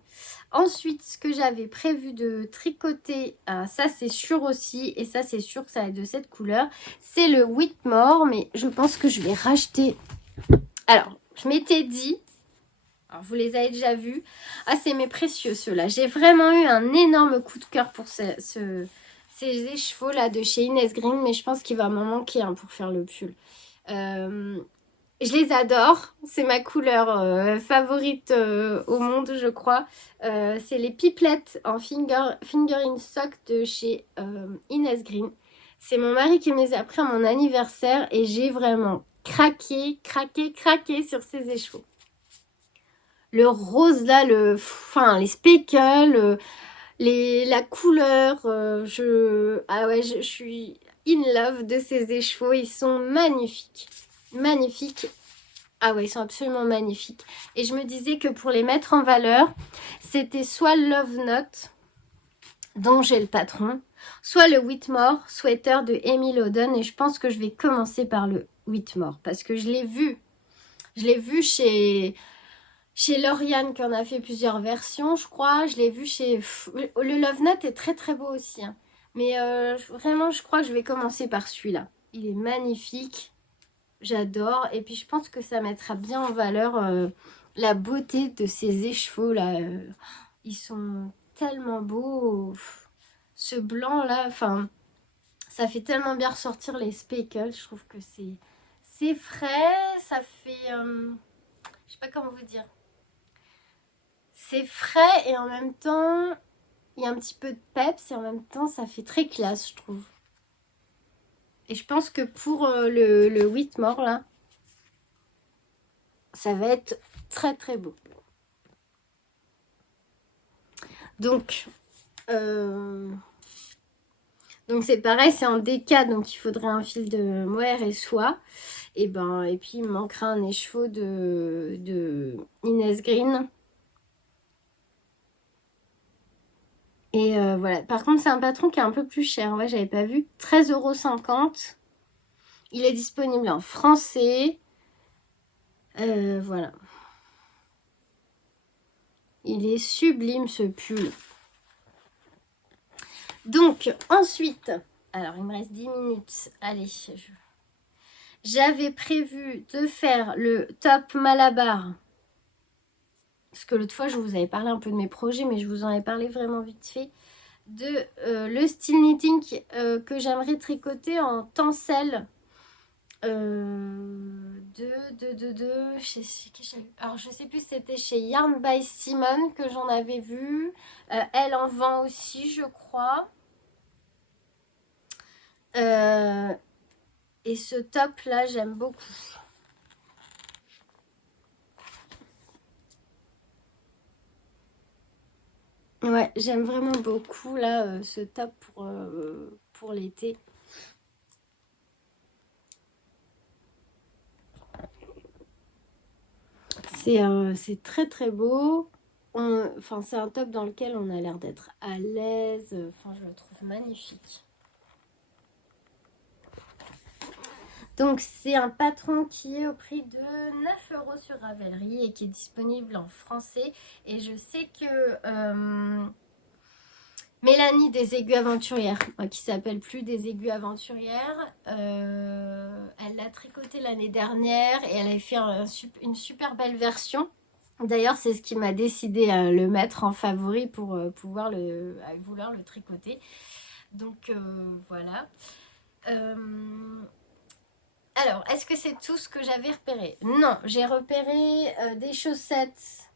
Ensuite, ce que j'avais prévu de tricoter, ça c'est sûr aussi, et ça c'est sûr que ça va être de cette couleur, c'est le Whitmore, mais je pense que je vais racheter. Alors, je m'étais dit, alors vous les avez déjà vus, ah c'est mes précieux ceux-là, j'ai vraiment eu un énorme coup de cœur pour ces écheveaux là de chez Inès Green, mais je pense qu'il va m'en manquer un pour faire le pull. Je les adore, c'est ma couleur favorite au monde, je crois. C'est les pipelettes en finger in sock de chez Inès Green. C'est mon mari qui me les a pris à mon anniversaire et j'ai vraiment craqué sur ces écheveaux. Le rose là, les speckles, la couleur, ah ouais, je suis in love de ces écheveaux, ils sont magnifiques. Magnifiques. Ah ouais, ils sont absolument magnifiques. Et je me disais que pour les mettre en valeur, c'était soit le Love Note, dont j'ai le patron, soit le Whitmore sweater de Emily Oden. Et je pense que je vais commencer par le Whitmore, parce que je l'ai vu. Je l'ai vu chez Lauriane, qui en a fait plusieurs versions, je crois. Je l'ai vu chez... Le Love Note est très très beau aussi, hein. Mais vraiment, je crois que je vais commencer par celui-là. Il est magnifique. J'adore. Et puis, je pense que ça mettra bien en valeur la beauté de ces écheveaux là. Ils sont tellement beaux. Ce blanc là, enfin, ça fait tellement bien ressortir les speckles. Je trouve que c'est frais. Ça fait... je sais pas comment vous dire. C'est frais et en même temps, il y a un petit peu de peps et en même temps, ça fait très classe, je trouve. Et je pense que pour le Whitmore là, ça va être très très beau. Donc c'est pareil, c'est en DK, donc il faudrait un fil de mohair et soie. Et puis il me manquera un écheveau de Inès Green. Et voilà. Par contre, c'est un patron qui est un peu plus cher. Ouais, j'avais pas vu. 13,50 €. Il est disponible en français. Voilà. Il est sublime ce pull. Donc, ensuite, alors il me reste 10 minutes. Allez, j'avais prévu de faire le top Malabar. Parce que l'autre fois, je vous avais parlé un peu de mes projets, mais je vous en ai parlé vraiment vite fait. De le style knitting que j'aimerais tricoter en tencel. Alors je sais plus si c'était chez Yarn by Simone que j'en avais vu. Elle en vend aussi, je crois. Et ce top là, j'aime beaucoup. Ouais, j'aime vraiment beaucoup là ce top pour l'été. C'est très très beau. Enfin, c'est un top dans lequel on a l'air d'être à l'aise. Enfin, je le trouve magnifique. Donc c'est un patron qui est au prix de 9 € sur Ravelry et qui est disponible en français. Et je sais que Mélanie des Aiguilles Aventurières, qui s'appelle plus des Aiguilles Aventurières, elle l'a tricoté l'année dernière et elle avait fait une super belle version. D'ailleurs, c'est ce qui m'a décidé à le mettre en favori pour vouloir le tricoter. Donc voilà. Alors, est-ce que c'est tout ce que j'avais repéré? Non, j'ai repéré des chaussettes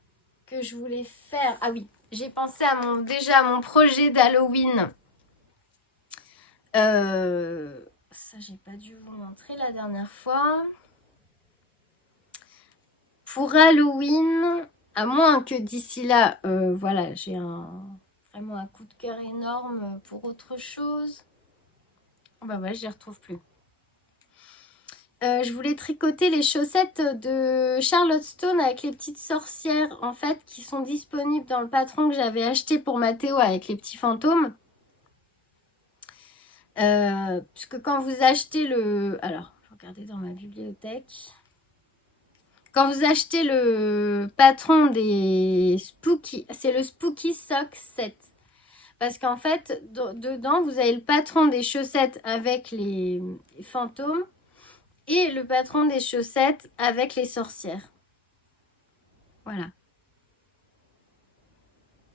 que je voulais faire. Ah oui, j'ai pensé déjà à mon projet d'Halloween. Ça, j'ai pas dû vous montrer la dernière fois. Pour Halloween, à moins que d'ici là, voilà, j'ai vraiment un coup de cœur énorme pour autre chose. Bah ouais, je les retrouve plus. Je voulais tricoter les chaussettes de Charlotte Stone avec les petites sorcières, en fait, qui sont disponibles dans le patron que j'avais acheté pour Mathéo avec les petits fantômes. Puisque quand vous achetez le... Alors, je vais regarder dans ma bibliothèque. Quand vous achetez le patron des Spooky... C'est le Spooky Sock Set. Parce qu'en fait, dedans, vous avez le patron des chaussettes avec les fantômes. Et le patron des chaussettes avec les sorcières. Voilà. Vous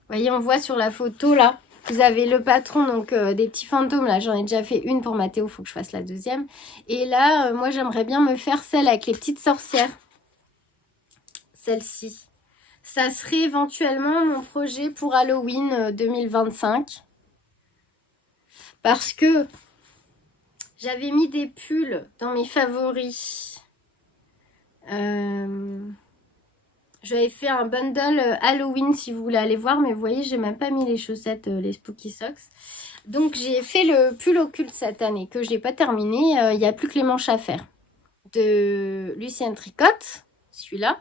voyez, on voit sur la photo là. Vous avez le patron donc des petits fantômes. Là, j'en ai déjà fait une pour Mathéo. Il faut que je fasse la deuxième. Et là, moi, j'aimerais bien me faire celle avec les petites sorcières. Celle-ci. Ça serait éventuellement mon projet pour Halloween 2025. Parce que j'avais mis des pulls dans mes favoris. J'avais fait un bundle Halloween si vous voulez aller voir, mais vous voyez, j'ai même pas mis les chaussettes, les Spooky Socks. Donc j'ai fait le pull occulte cette année que je n'ai pas terminé. Il n'y a plus que les manches à faire. De Lucienne Tricotte, celui-là,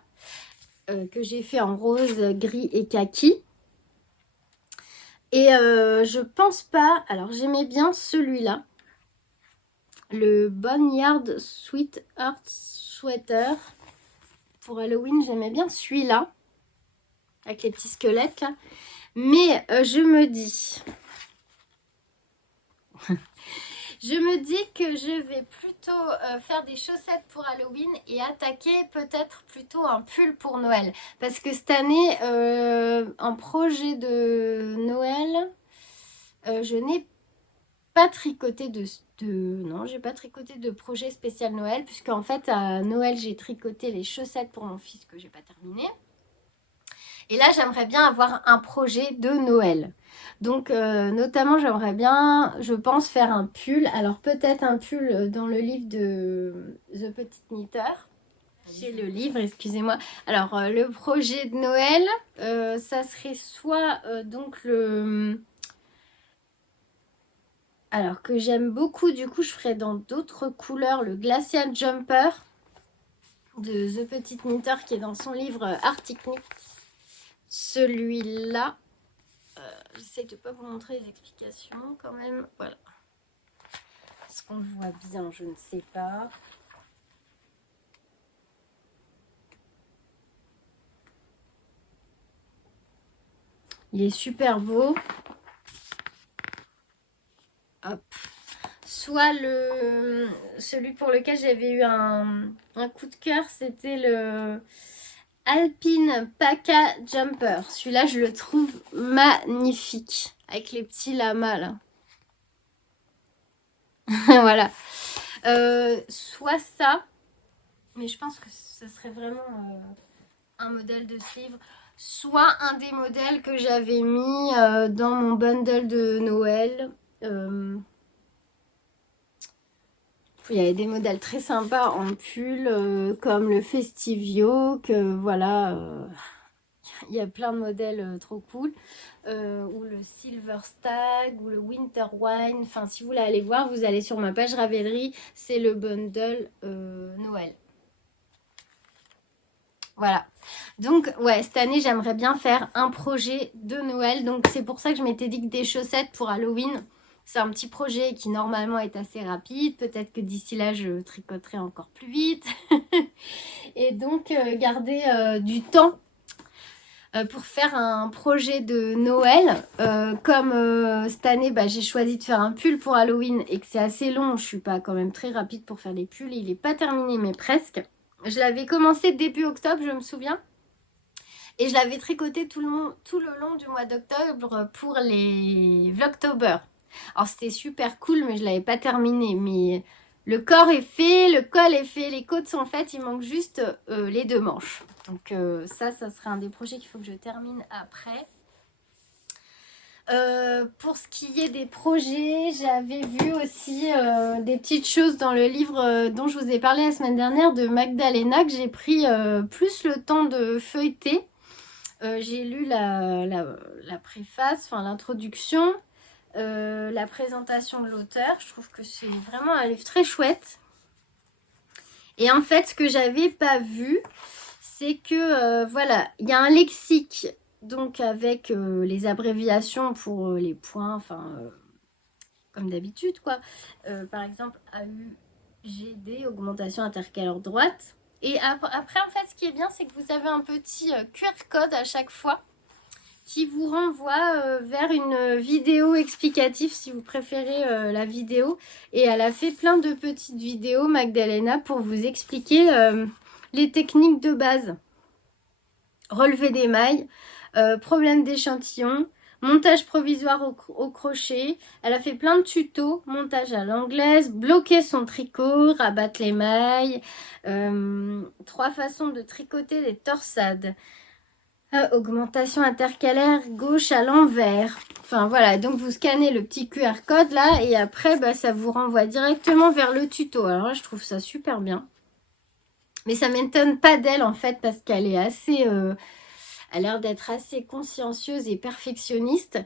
que j'ai fait en rose, gris et kaki. Et je pense pas... Alors j'aimais bien celui-là. Le Boneyard Sweet Heart Sweater. Pour Halloween, j'aimais bien celui-là. Avec les petits squelettes, là. Mais je me dis... Je me dis que je vais plutôt faire des chaussettes pour Halloween et attaquer peut-être plutôt un pull pour Noël. Parce que cette année, en projet de Noël, je n'ai pas tricoté non, j'ai pas tricoté de projet spécial Noël. Puisqu'en fait, à Noël, j'ai tricoté les chaussettes pour mon fils que j'ai pas terminé. Et là, j'aimerais bien avoir un projet de Noël. Donc, notamment, j'aimerais bien, je pense, faire un pull. Alors, peut-être un pull dans le livre de The Petit Knitter. J'ai le livre, excusez-moi. Alors, le projet de Noël, ça serait soit donc le... Alors, que j'aime beaucoup, du coup, je ferais dans d'autres couleurs le Glacial Jumper de The Petit Knitter qui est dans son livre Arctic Knit. Celui-là, j'essaie de ne pas vous montrer les explications quand même. Voilà. Est-ce qu'on le voit bien? Je ne sais pas. Il est super beau. Hop. Soit celui pour lequel j'avais eu un coup de cœur, c'était le Alpine Paca Jumper. Celui-là, je le trouve magnifique. Avec les petits lamas, là. Voilà. Soit ça. Mais je pense que ce serait vraiment un modèle de ce livre. Soit un des modèles que j'avais mis dans mon bundle de Noël. Il y avait des modèles très sympas en pull, comme le Festivio, que voilà, il y a plein de modèles trop cool. Ou le Silver Stag, ou le Winter Wine. Enfin, si vous voulez aller voir, vous allez sur ma page Ravelry, c'est le bundle Noël. Voilà. Donc, ouais, cette année, j'aimerais bien faire un projet de Noël. Donc, c'est pour ça que je m'étais dit que des chaussettes pour Halloween, C'est un petit projet qui normalement est assez rapide. Peut-être que d'ici là, je tricoterai encore plus vite. Et donc, garder du temps pour faire un projet de Noël. Comme cette année, bah, j'ai choisi de faire un pull pour Halloween et que c'est assez long. Je suis pas quand même très rapide pour faire les pulls. Il n'est pas terminé, mais presque. Je l'avais commencé début octobre, je me souviens. Et je l'avais tricoté tout le long du mois d'octobre pour les Vlogtober. Alors c'était super cool, mais je ne l'avais pas terminé. Mais le corps est fait, le col est fait, les côtes sont faites. Il manque juste les deux manches. Donc ça serait un des projets qu'il faut que je termine après. Pour ce qui est des projets, j'avais vu aussi des petites choses dans le livre dont je vous ai parlé la semaine dernière de Magdalena, que j'ai pris plus le temps de feuilleter. J'ai lu la préface, enfin l'introduction, la présentation de l'auteur. Je trouve que c'est vraiment un livre très chouette. Et en fait, ce que j'avais pas vu, c'est que voilà, il y a un lexique, donc avec les abréviations pour les points, enfin comme d'habitude quoi. Par exemple, AUGD, augmentation intercalaire droite. Et après, en fait, ce qui est bien, c'est que vous avez un petit QR code à chaque fois qui vous renvoie vers une vidéo explicative si vous préférez la vidéo. Et elle a fait plein de petites vidéos, Magdalena, pour vous expliquer les techniques de base. Relevé des mailles, problème d'échantillon, montage provisoire au crochet. Elle a fait plein de tutos, montage à l'anglaise, bloquer son tricot, rabattre les mailles, 3 façons de tricoter les torsades. Augmentation intercalaire gauche à l'envers. Enfin voilà, donc vous scannez le petit QR code là et après bah, ça vous renvoie directement vers le tuto. Alors là, je trouve ça super bien. Mais ça m'étonne pas d'elle en fait parce qu'elle est assez... elle a l'air d'être assez consciencieuse et perfectionniste.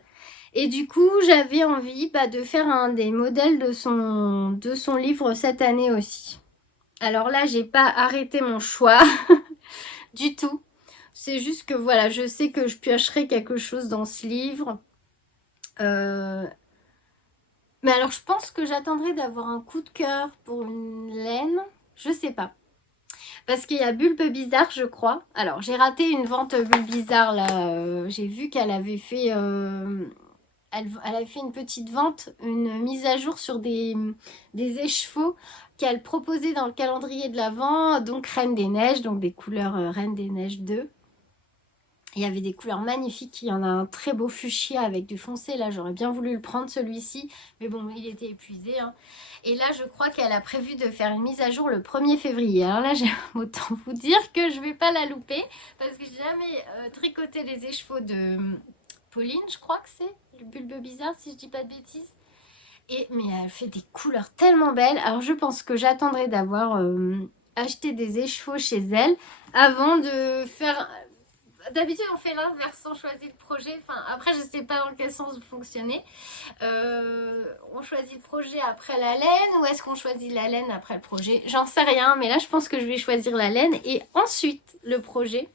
Et du coup, j'avais envie bah, de faire un des modèles de son livre cette année aussi. Alors là, j'ai pas arrêté mon choix du tout. C'est juste que voilà, je sais que je piocherai quelque chose dans ce livre. Mais alors, je pense que j'attendrai d'avoir un coup de cœur pour une laine. Je sais pas. Parce qu'il y a Bulbe Bizarre, je crois. Alors, j'ai raté une vente Bulbe Bizarre, là. J'ai vu qu'elle avait fait... elle avait fait une petite vente, une mise à jour sur des écheveaux qu'elle proposait dans le calendrier de l'Avent. Donc, Reine des Neiges, donc des couleurs Reine des Neiges 2. Il y avait des couleurs magnifiques. Il y en a un très beau fuchsia avec du foncé. Là, j'aurais bien voulu le prendre celui-ci. Mais bon, il était épuisé. Hein. Et là, je crois qu'elle a prévu de faire une mise à jour le 1er février. Alors là, autant vous dire que je ne vais pas la louper. Parce que j'ai jamais tricoté les écheveaux de Pauline, je crois que c'est. Le Bulbe Bizarre, si je dis pas de bêtises. Mais elle fait des couleurs tellement belles. Alors, je pense que j'attendrai d'avoir acheté des écheveaux chez elle avant de faire... D'habitude, on fait l'inverse, on choisit le projet. Enfin, après, je ne sais pas dans quel sens vous fonctionnez. On choisit le projet après la laine ou est-ce qu'on choisit la laine après le projet? J'en sais rien, mais là, je pense que je vais choisir la laine et ensuite le projet.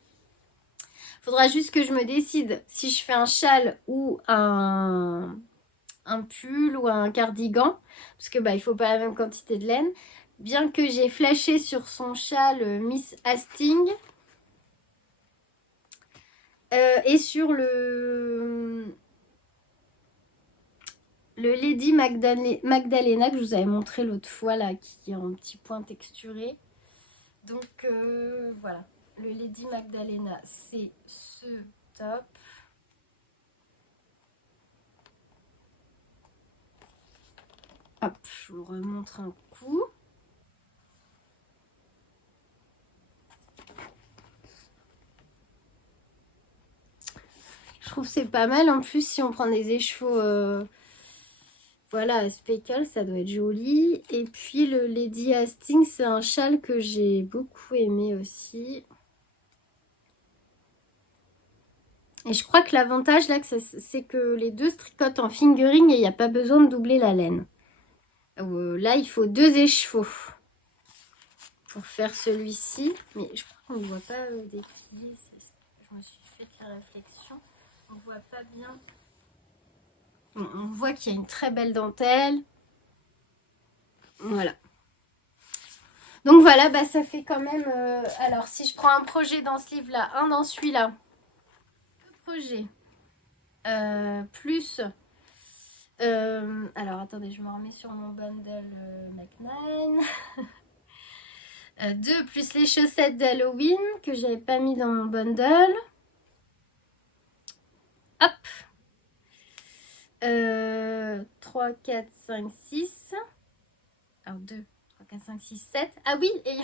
Il faudra juste que je me décide si je fais un châle ou un pull ou un cardigan. Parce que bah, il ne faut pas la même quantité de laine. Bien que j'ai flashé sur son châle Miss Hastings. Et sur le Lady Magdalena que je vous avais montré l'autre fois là, qui est en petit point texturé. Donc voilà, le Lady Magdalena, c'est ce top. Hop, je vous remontre un coup. Je trouve que c'est pas mal. En plus, si on prend des écheveaux... Voilà, Speckle, ça doit être joli. Et puis le Lady Hastings, c'est un châle que j'ai beaucoup aimé aussi. Et je crois que l'avantage là, c'est que les deux se tricotent en fingering et il n'y a pas besoin de doubler la laine. Là, il faut 2 écheveaux pour faire celui-ci. Mais je crois qu'on ne voit pas déplier. Je me suis fait la réflexion. On ne voit pas bien. On voit qu'il y a une très belle dentelle. Voilà. Donc voilà, bah ça fait quand même... alors, si je prends un projet dans ce livre-là, un dans celui-là, deux projets, plus... alors, attendez, je me remets sur mon bundle Mac9. 2 plus les chaussettes d'Halloween que j'avais pas mis dans mon bundle. Hop. 3, 4, 5, 6. Alors 2, 3, 4, 5, 6, 7. Ah oui, et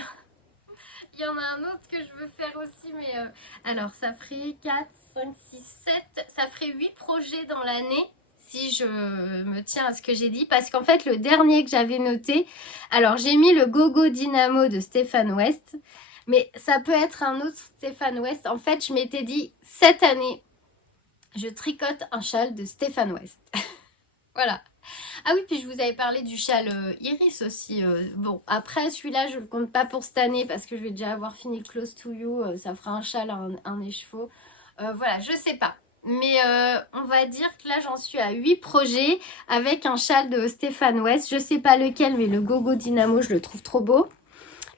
il y en a un autre que je veux faire aussi, mais alors ça ferait 4, 5, 6, 7. Ça ferait 8 projets dans l'année si je me tiens à ce que j'ai dit. Parce qu'en fait, le dernier que j'avais noté, alors j'ai mis le Gogo Dynamo de Stéphane West, mais ça peut être un autre Stéphane West. En fait, je m'étais dit, cette année, je tricote un châle de Stéphane West. Voilà. Ah oui, puis je vous avais parlé du châle Iris aussi. Bon, après, celui-là, je le compte pas pour cette année parce que je vais déjà avoir fini le Close to You. Ça fera un châle, un écheveau. Voilà, je sais pas. Mais on va dire que là, j'en suis à 8 projets avec un châle de Stéphane West. Je sais pas lequel, mais le Gogo Dynamo, je le trouve trop beau.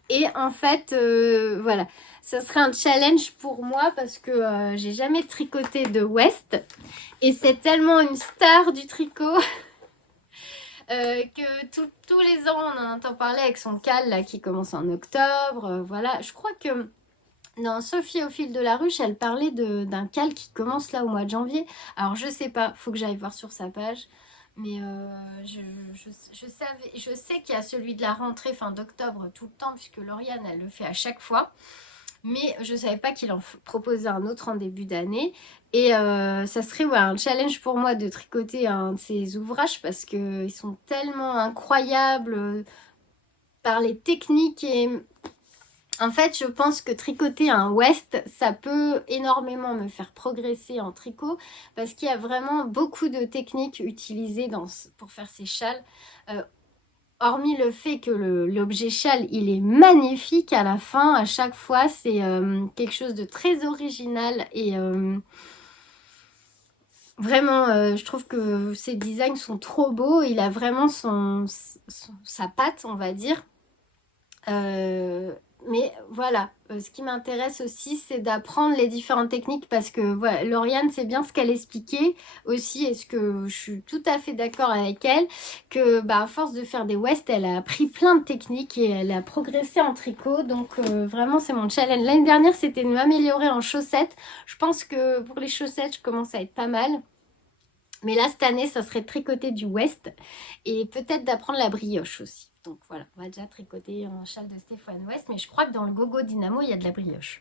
Et en fait, voilà, ça serait un challenge pour moi parce que j'ai jamais tricoté de West. Et c'est tellement une star du tricot que tous les ans, on en entend parler avec son cal là, qui commence en octobre. Voilà, je crois que dans Sophie au fil de la ruche, elle parlait d'un cal qui commence là au mois de janvier. Alors je sais pas, faut que j'aille voir sur sa page. Mais je sais qu'il y a celui de la rentrée fin d'octobre tout le temps, puisque Lauriane, elle le fait à chaque fois. Mais je ne savais pas qu'il en proposait un autre en début d'année. Et ça serait un challenge pour moi de tricoter un de ces ouvrages parce qu'ils sont tellement incroyables par les techniques. Et en fait, je pense que tricoter un West, ça peut énormément me faire progresser en tricot parce qu'il y a vraiment beaucoup de techniques utilisées pour faire ces châles. Hormis le fait que l'objet châle, il est magnifique à la fin, à chaque fois, c'est quelque chose de très original et vraiment, je trouve que ses designs sont trop beaux. Il a vraiment sa patte, on va dire. Mais voilà, ce qui m'intéresse aussi, c'est d'apprendre les différentes techniques parce que voilà, Lauriane, c'est bien ce qu'elle expliquait aussi, et ce que je suis tout à fait d'accord avec elle, que bah, à force de faire des West, elle a appris plein de techniques et elle a progressé en tricot. Donc vraiment, c'est mon challenge. L'année dernière, c'était de m'améliorer en chaussettes. Je pense que pour les chaussettes, je commence à être pas mal. Mais là, cette année, ça serait de tricoter du West et peut-être d'apprendre la brioche aussi. Donc voilà, on va déjà tricoter un châle de Stéphane West, mais je crois que dans le Gogo Dynamo, il y a de la brioche.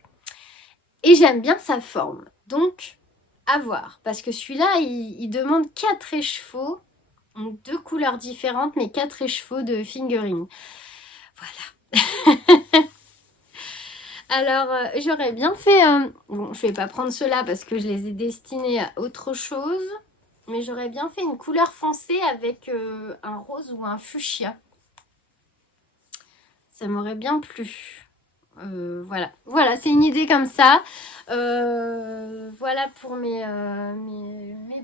Et j'aime bien sa forme, donc à voir. Parce que celui-là, il demande 4 écheveaux, donc 2 couleurs différentes, mais 4 écheveaux de fingering. Voilà. Alors, j'aurais bien fait... bon, je vais pas prendre ceux-là parce que je les ai destinés à autre chose. Mais j'aurais bien fait une couleur foncée avec un rose ou un fuchsia. Ça m'aurait bien plu. Voilà, voilà, c'est une idée comme ça. Voilà pour mes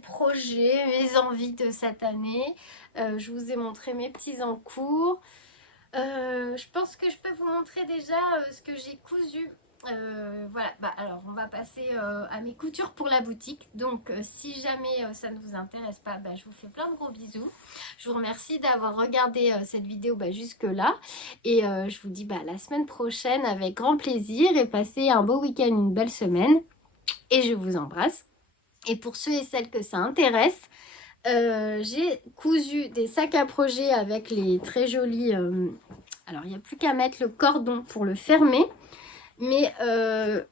projets, mes envies de cette année. Je vous ai montré mes petits en cours. Je pense que je peux vous montrer déjà ce que j'ai cousu. Voilà, bah, alors on va passer à mes coutures pour la boutique. Donc si jamais ça ne vous intéresse pas, bah, je vous fais plein de gros bisous. Je vous remercie d'avoir regardé cette vidéo jusque là. Et je vous dis la semaine prochaine avec grand plaisir. Et passez un beau week-end, une belle semaine. Et je vous embrasse. Et pour ceux et celles que ça intéresse, j'ai cousu des sacs à projet avec les très jolis... alors, il n'y a plus qu'à mettre le cordon pour le fermer. Mais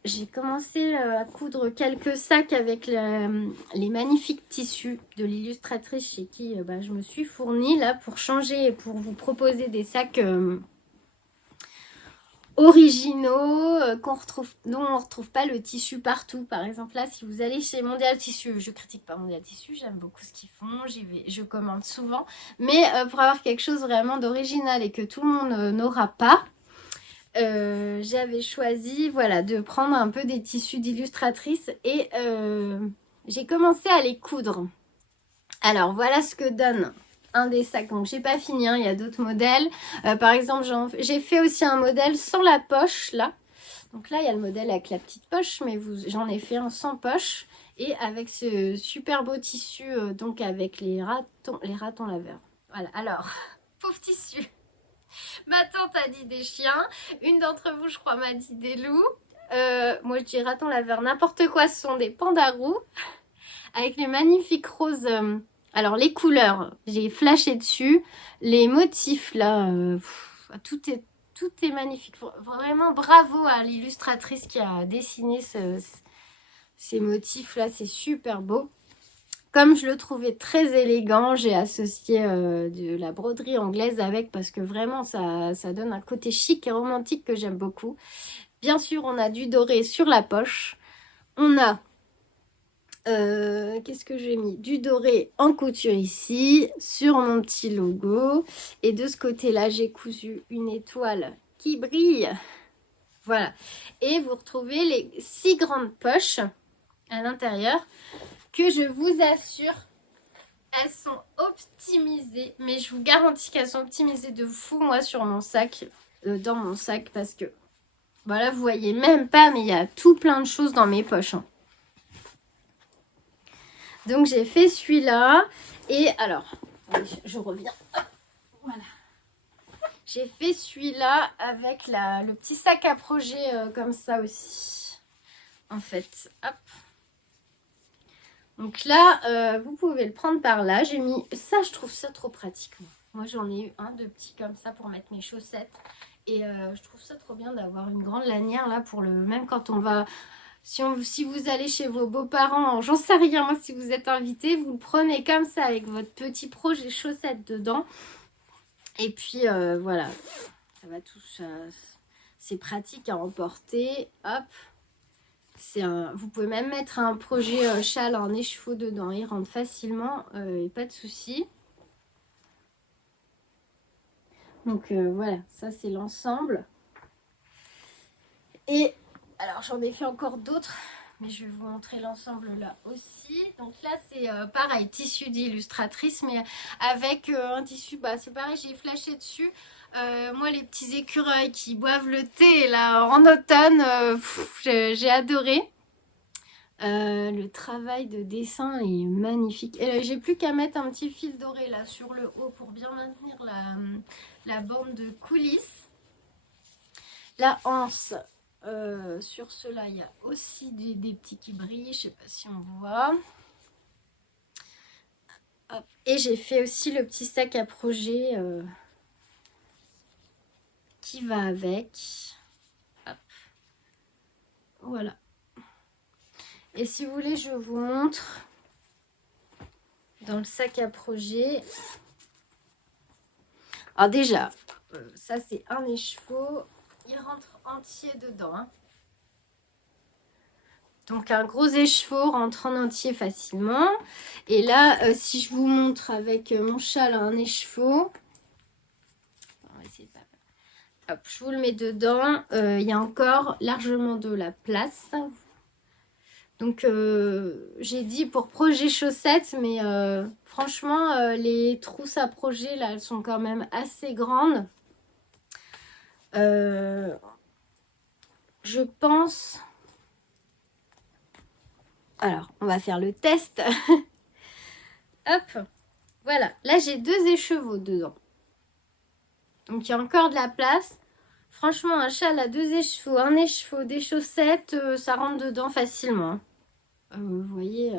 j'ai commencé à coudre quelques sacs avec les magnifiques tissus de l'illustratrice chez qui je me suis fournie là pour changer et pour vous proposer des sacs originaux dont on ne retrouve pas le tissu partout. Par exemple là, si vous allez chez Mondial Tissu, je critique pas Mondial Tissu, j'aime beaucoup ce qu'ils font, je commande souvent, mais pour avoir quelque chose vraiment d'original et que tout le monde n'aura pas, j'avais choisi de prendre un peu des tissus d'illustratrice et j'ai commencé à les coudre. Alors voilà ce que donne un des sacs. Donc j'ai pas fini, hein, il y a d'autres modèles. Par exemple, j'ai fait aussi un modèle sans la poche là. Donc là il y a le modèle avec la petite poche, mais j'en ai fait un sans poche. Et avec ce super beau tissu, donc avec les ratons laveurs. Voilà, alors, pauvre tissu. Ma tante a dit des chiens. Une d'entre vous, je crois, m'a dit des loups. Moi, je dis ratons laveurs, n'importe quoi. Ce sont des pandarous avec les magnifiques roses. Alors, les couleurs, j'ai flashé dessus. Les motifs, là, tout est magnifique. Vraiment, bravo à l'illustratrice qui a dessiné ces motifs-là. C'est super beau. Comme je le trouvais très élégant, j'ai associé de la broderie anglaise avec parce que vraiment ça donne un côté chic et romantique que j'aime beaucoup. Bien sûr, on a du doré sur la poche. On a, qu'est-ce que j'ai mis? Du doré en couture ici, sur mon petit logo. Et de ce côté-là, j'ai cousu une étoile qui brille. Voilà. Et vous retrouvez les 6 grandes poches à l'intérieur que je vous assure, elles sont optimisées, mais je vous garantis qu'elles sont optimisées de fou, moi, sur mon sac, dans mon sac, parce que, voilà, vous voyez même pas, mais il y a tout plein de choses dans mes poches. Hein. Donc, j'ai fait celui-là, et alors, je reviens, hop, voilà. J'ai fait celui-là avec le petit sac à projet, comme ça aussi, en fait, hop. Donc là, vous pouvez le prendre par là. J'ai mis ça, je trouve ça trop pratique. Moi, j'en ai eu un de petit comme ça pour mettre mes chaussettes. Et je trouve ça trop bien d'avoir une grande lanière là pour le... Même quand on va... Si vous allez chez vos beaux-parents, j'en sais rien, moi, si vous êtes invité, vous le prenez comme ça avec votre petit projet chaussettes dedans. Et puis, voilà. Ça va tout... C'est pratique à emporter. Hop. Vous pouvez même mettre un projet châle en écheveau dedans, il rentre facilement et pas de souci. Donc voilà, ça c'est l'ensemble. Et alors j'en ai fait encore d'autres, mais je vais vous montrer l'ensemble là aussi. Donc là c'est pareil, tissu d'illustratrice, mais avec un tissu, bah c'est pareil, j'ai flashé dessus. Moi les petits écureuils qui boivent le thé là en automne, j'ai adoré. Le travail de dessin est magnifique. J'ai plus qu'à mettre un petit fil doré là sur le haut pour bien maintenir la bande de coulisses. La anse, sur cela, il y a aussi des petits qui brillent. Je sais pas si on voit. Hop. Et j'ai fait aussi le petit sac à projet qui va avec. Hop. Voilà. Et si vous voulez, je vous montre dans le sac à projet. Alors déjà, ça c'est un écheveau. Il rentre entier dedans. Hein. Donc un gros écheveau rentre en entier facilement. Et là, si je vous montre avec mon châle un écheveau. On va essayer de... Hop, je vous le mets dedans. Il y a encore largement de la place. Donc, j'ai dit pour projet chaussettes, mais franchement, les trousses à projet, là, elles sont quand même assez grandes. Je pense... Alors, on va faire le test. Hop, voilà. Là, j'ai 2 écheveaux dedans. Donc, il y a encore de la place. Franchement, un châle à 2 écheveaux, un écheveau, des chaussettes, ça rentre dedans facilement. Vous voyez,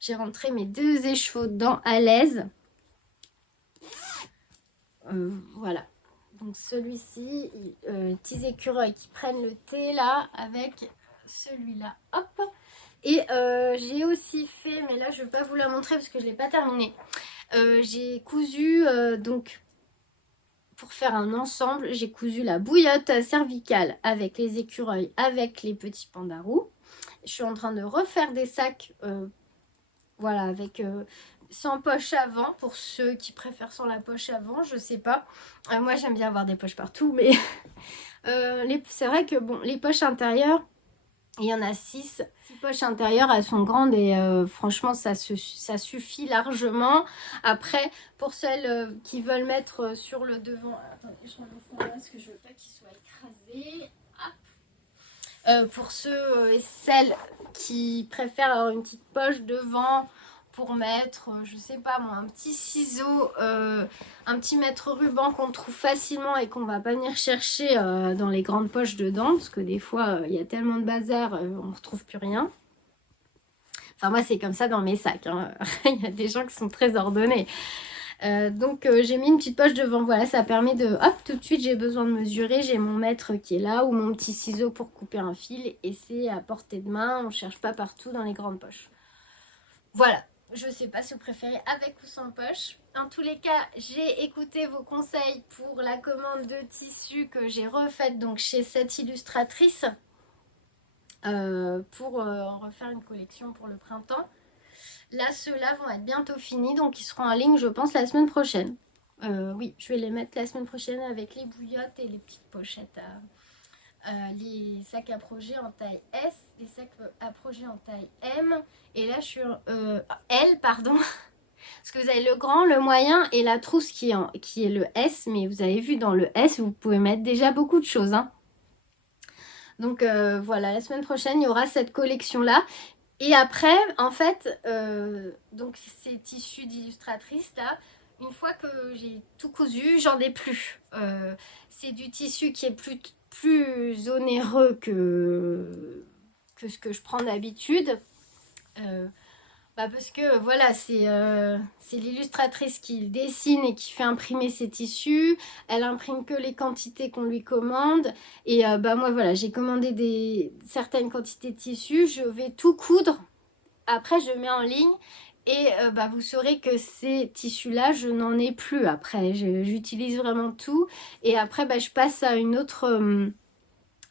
j'ai rentré mes 2 écheveaux dedans à l'aise. Voilà. Donc celui-ci, petits écureuils qui prennent le thé là avec celui-là. Hop. Et j'ai aussi fait, mais là je ne vais pas vous la montrer parce que je ne l'ai pas terminé. J'ai cousu, donc pour faire un ensemble, j'ai cousu la bouillotte cervicale avec les écureuils, avec les petits pandarous. Je suis en train de refaire des sacs, voilà, avec... sans poche avant, pour ceux qui préfèrent sans la poche avant, je sais pas. Moi j'aime bien avoir des poches partout, mais c'est vrai que bon, les poches intérieures, Il y en a 6. 6 poches intérieures, elles sont grandes et franchement, ça suffit largement. Après, pour celles qui veulent mettre sur le devant... Attendez, je remets ça là parce que je veux pas qu'il soit écrasé. Pour ceux et celles qui préfèrent avoir une petite poche devant pour mettre, je sais pas moi, un petit ciseau, un petit mètre ruban qu'on trouve facilement et qu'on va pas venir chercher dans les grandes poches dedans, parce que des fois il y a tellement de bazar, on retrouve plus rien. Enfin moi c'est comme ça dans mes sacs, hein. Il y a des gens qui sont très ordonnés. Donc j'ai mis une petite poche devant, voilà, ça permet de, hop, tout de suite j'ai besoin de mesurer, j'ai mon mètre qui est là, ou mon petit ciseau pour couper un fil, et c'est à portée de main, on cherche pas partout dans les grandes poches. Voilà, je sais pas si vous préférez avec ou sans poche. En tous les cas, j'ai écouté vos conseils pour la commande de tissu que j'ai refaite donc chez cette illustratrice pour refaire une collection pour le printemps. Là, ceux-là vont être bientôt finis, donc ils seront en ligne, je pense, la semaine prochaine. Oui, je vais les mettre la semaine prochaine avec les bouillottes et les petites pochettes. Les sacs à projet en taille S, les sacs à projet en taille M. Et là, je suis L, pardon. Parce que vous avez le grand, le moyen et la trousse qui est le S. Mais vous avez vu, dans le S, vous pouvez mettre déjà beaucoup de choses, hein. Donc voilà, la semaine prochaine, il y aura cette collection-là. Et après, en fait, donc ces tissus d'illustratrice là, une fois que j'ai tout cousu, j'en ai plus. C'est du tissu qui est plus onéreux que ce que je prends d'habitude. Parce que voilà, c'est l'illustratrice qui dessine et qui fait imprimer ses tissus. Elle imprime que les quantités qu'on lui commande. Et moi voilà, j'ai commandé certaines quantités de tissus. Je vais tout coudre. Après, je mets en ligne. Et vous saurez que ces tissus-là, je n'en ai plus après. J'utilise vraiment tout. Et après, je passe à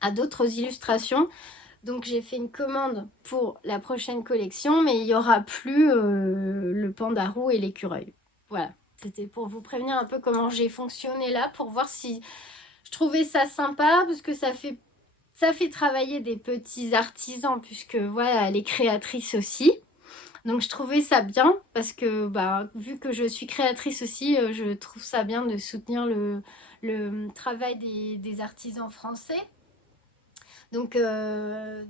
à d'autres illustrations. Donc j'ai fait une commande pour la prochaine collection, mais il n'y aura plus le panda roux et l'écureuil. Voilà, c'était pour vous prévenir un peu comment j'ai fonctionné là, pour voir si je trouvais ça sympa, parce que ça fait travailler des petits artisans, puisque voilà, elle est créatrice aussi. Donc je trouvais ça bien, parce que vu que je suis créatrice aussi, je trouve ça bien de soutenir le travail des artisans français. Donc je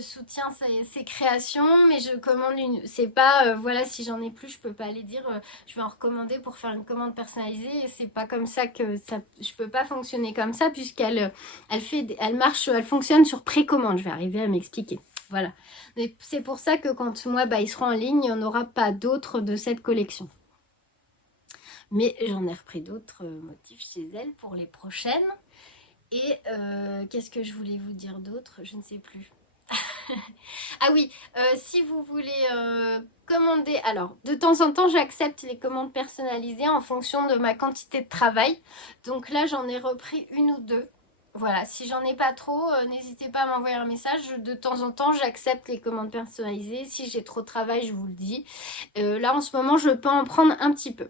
soutiens ses créations, mais je commande une. C'est pas, voilà, si j'en ai plus, je peux pas aller dire, je vais en recommander pour faire une commande personnalisée. Et c'est pas comme ça que ça. Je peux pas fonctionner comme ça, puisqu'elle elle fonctionne sur précommande. Je vais arriver à m'expliquer. Voilà. C'est pour ça que quand moi, ils seront en ligne, il n'y en aura pas d'autres de cette collection. Mais j'en ai repris d'autres motifs chez elle pour les prochaines. Et qu'est-ce que je voulais vous dire d'autre? Je ne sais plus. Ah oui, si vous voulez commander, alors de temps en temps j'accepte les commandes personnalisées en fonction de ma quantité de travail. Donc là j'en ai repris une ou deux. Voilà, si j'en ai pas trop, n'hésitez pas à m'envoyer un message. De temps en temps j'accepte les commandes personnalisées. Si j'ai trop de travail, je vous le dis. Là en ce moment je peux en prendre un petit peu.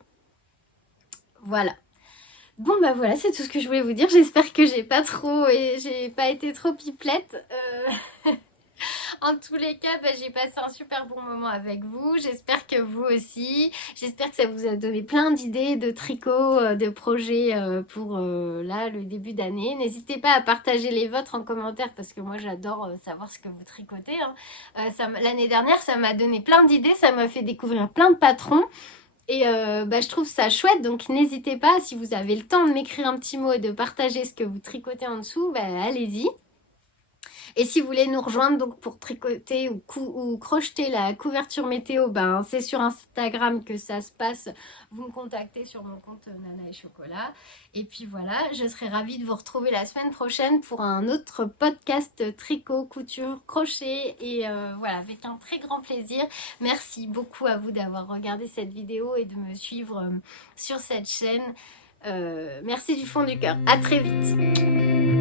Voilà. Bon voilà, c'est tout ce que je voulais vous dire. J'espère que j'ai pas été trop pipelette. En tous les cas, j'ai passé un super bon moment avec vous. J'espère que vous aussi. J'espère que ça vous a donné plein d'idées de tricot, de projets pour là, le début d'année. N'hésitez pas à partager les vôtres en commentaire parce que moi, j'adore savoir ce que vous tricotez, hein. L'année dernière, ça m'a donné plein d'idées. Ça m'a fait découvrir plein de patrons. Et je trouve ça chouette, donc n'hésitez pas, si vous avez le temps de m'écrire un petit mot et de partager ce que vous tricotez en dessous, allez-y. Et si vous voulez nous rejoindre donc pour tricoter ou crocheter la couverture météo, c'est sur Instagram que ça se passe. Vous me contactez sur mon compte Nana et Chocolat. Et puis voilà, je serai ravie de vous retrouver la semaine prochaine pour un autre podcast tricot, couture, crochet. Et voilà, avec un très grand plaisir. Merci beaucoup à vous d'avoir regardé cette vidéo et de me suivre sur cette chaîne. Merci du fond du cœur. À très vite.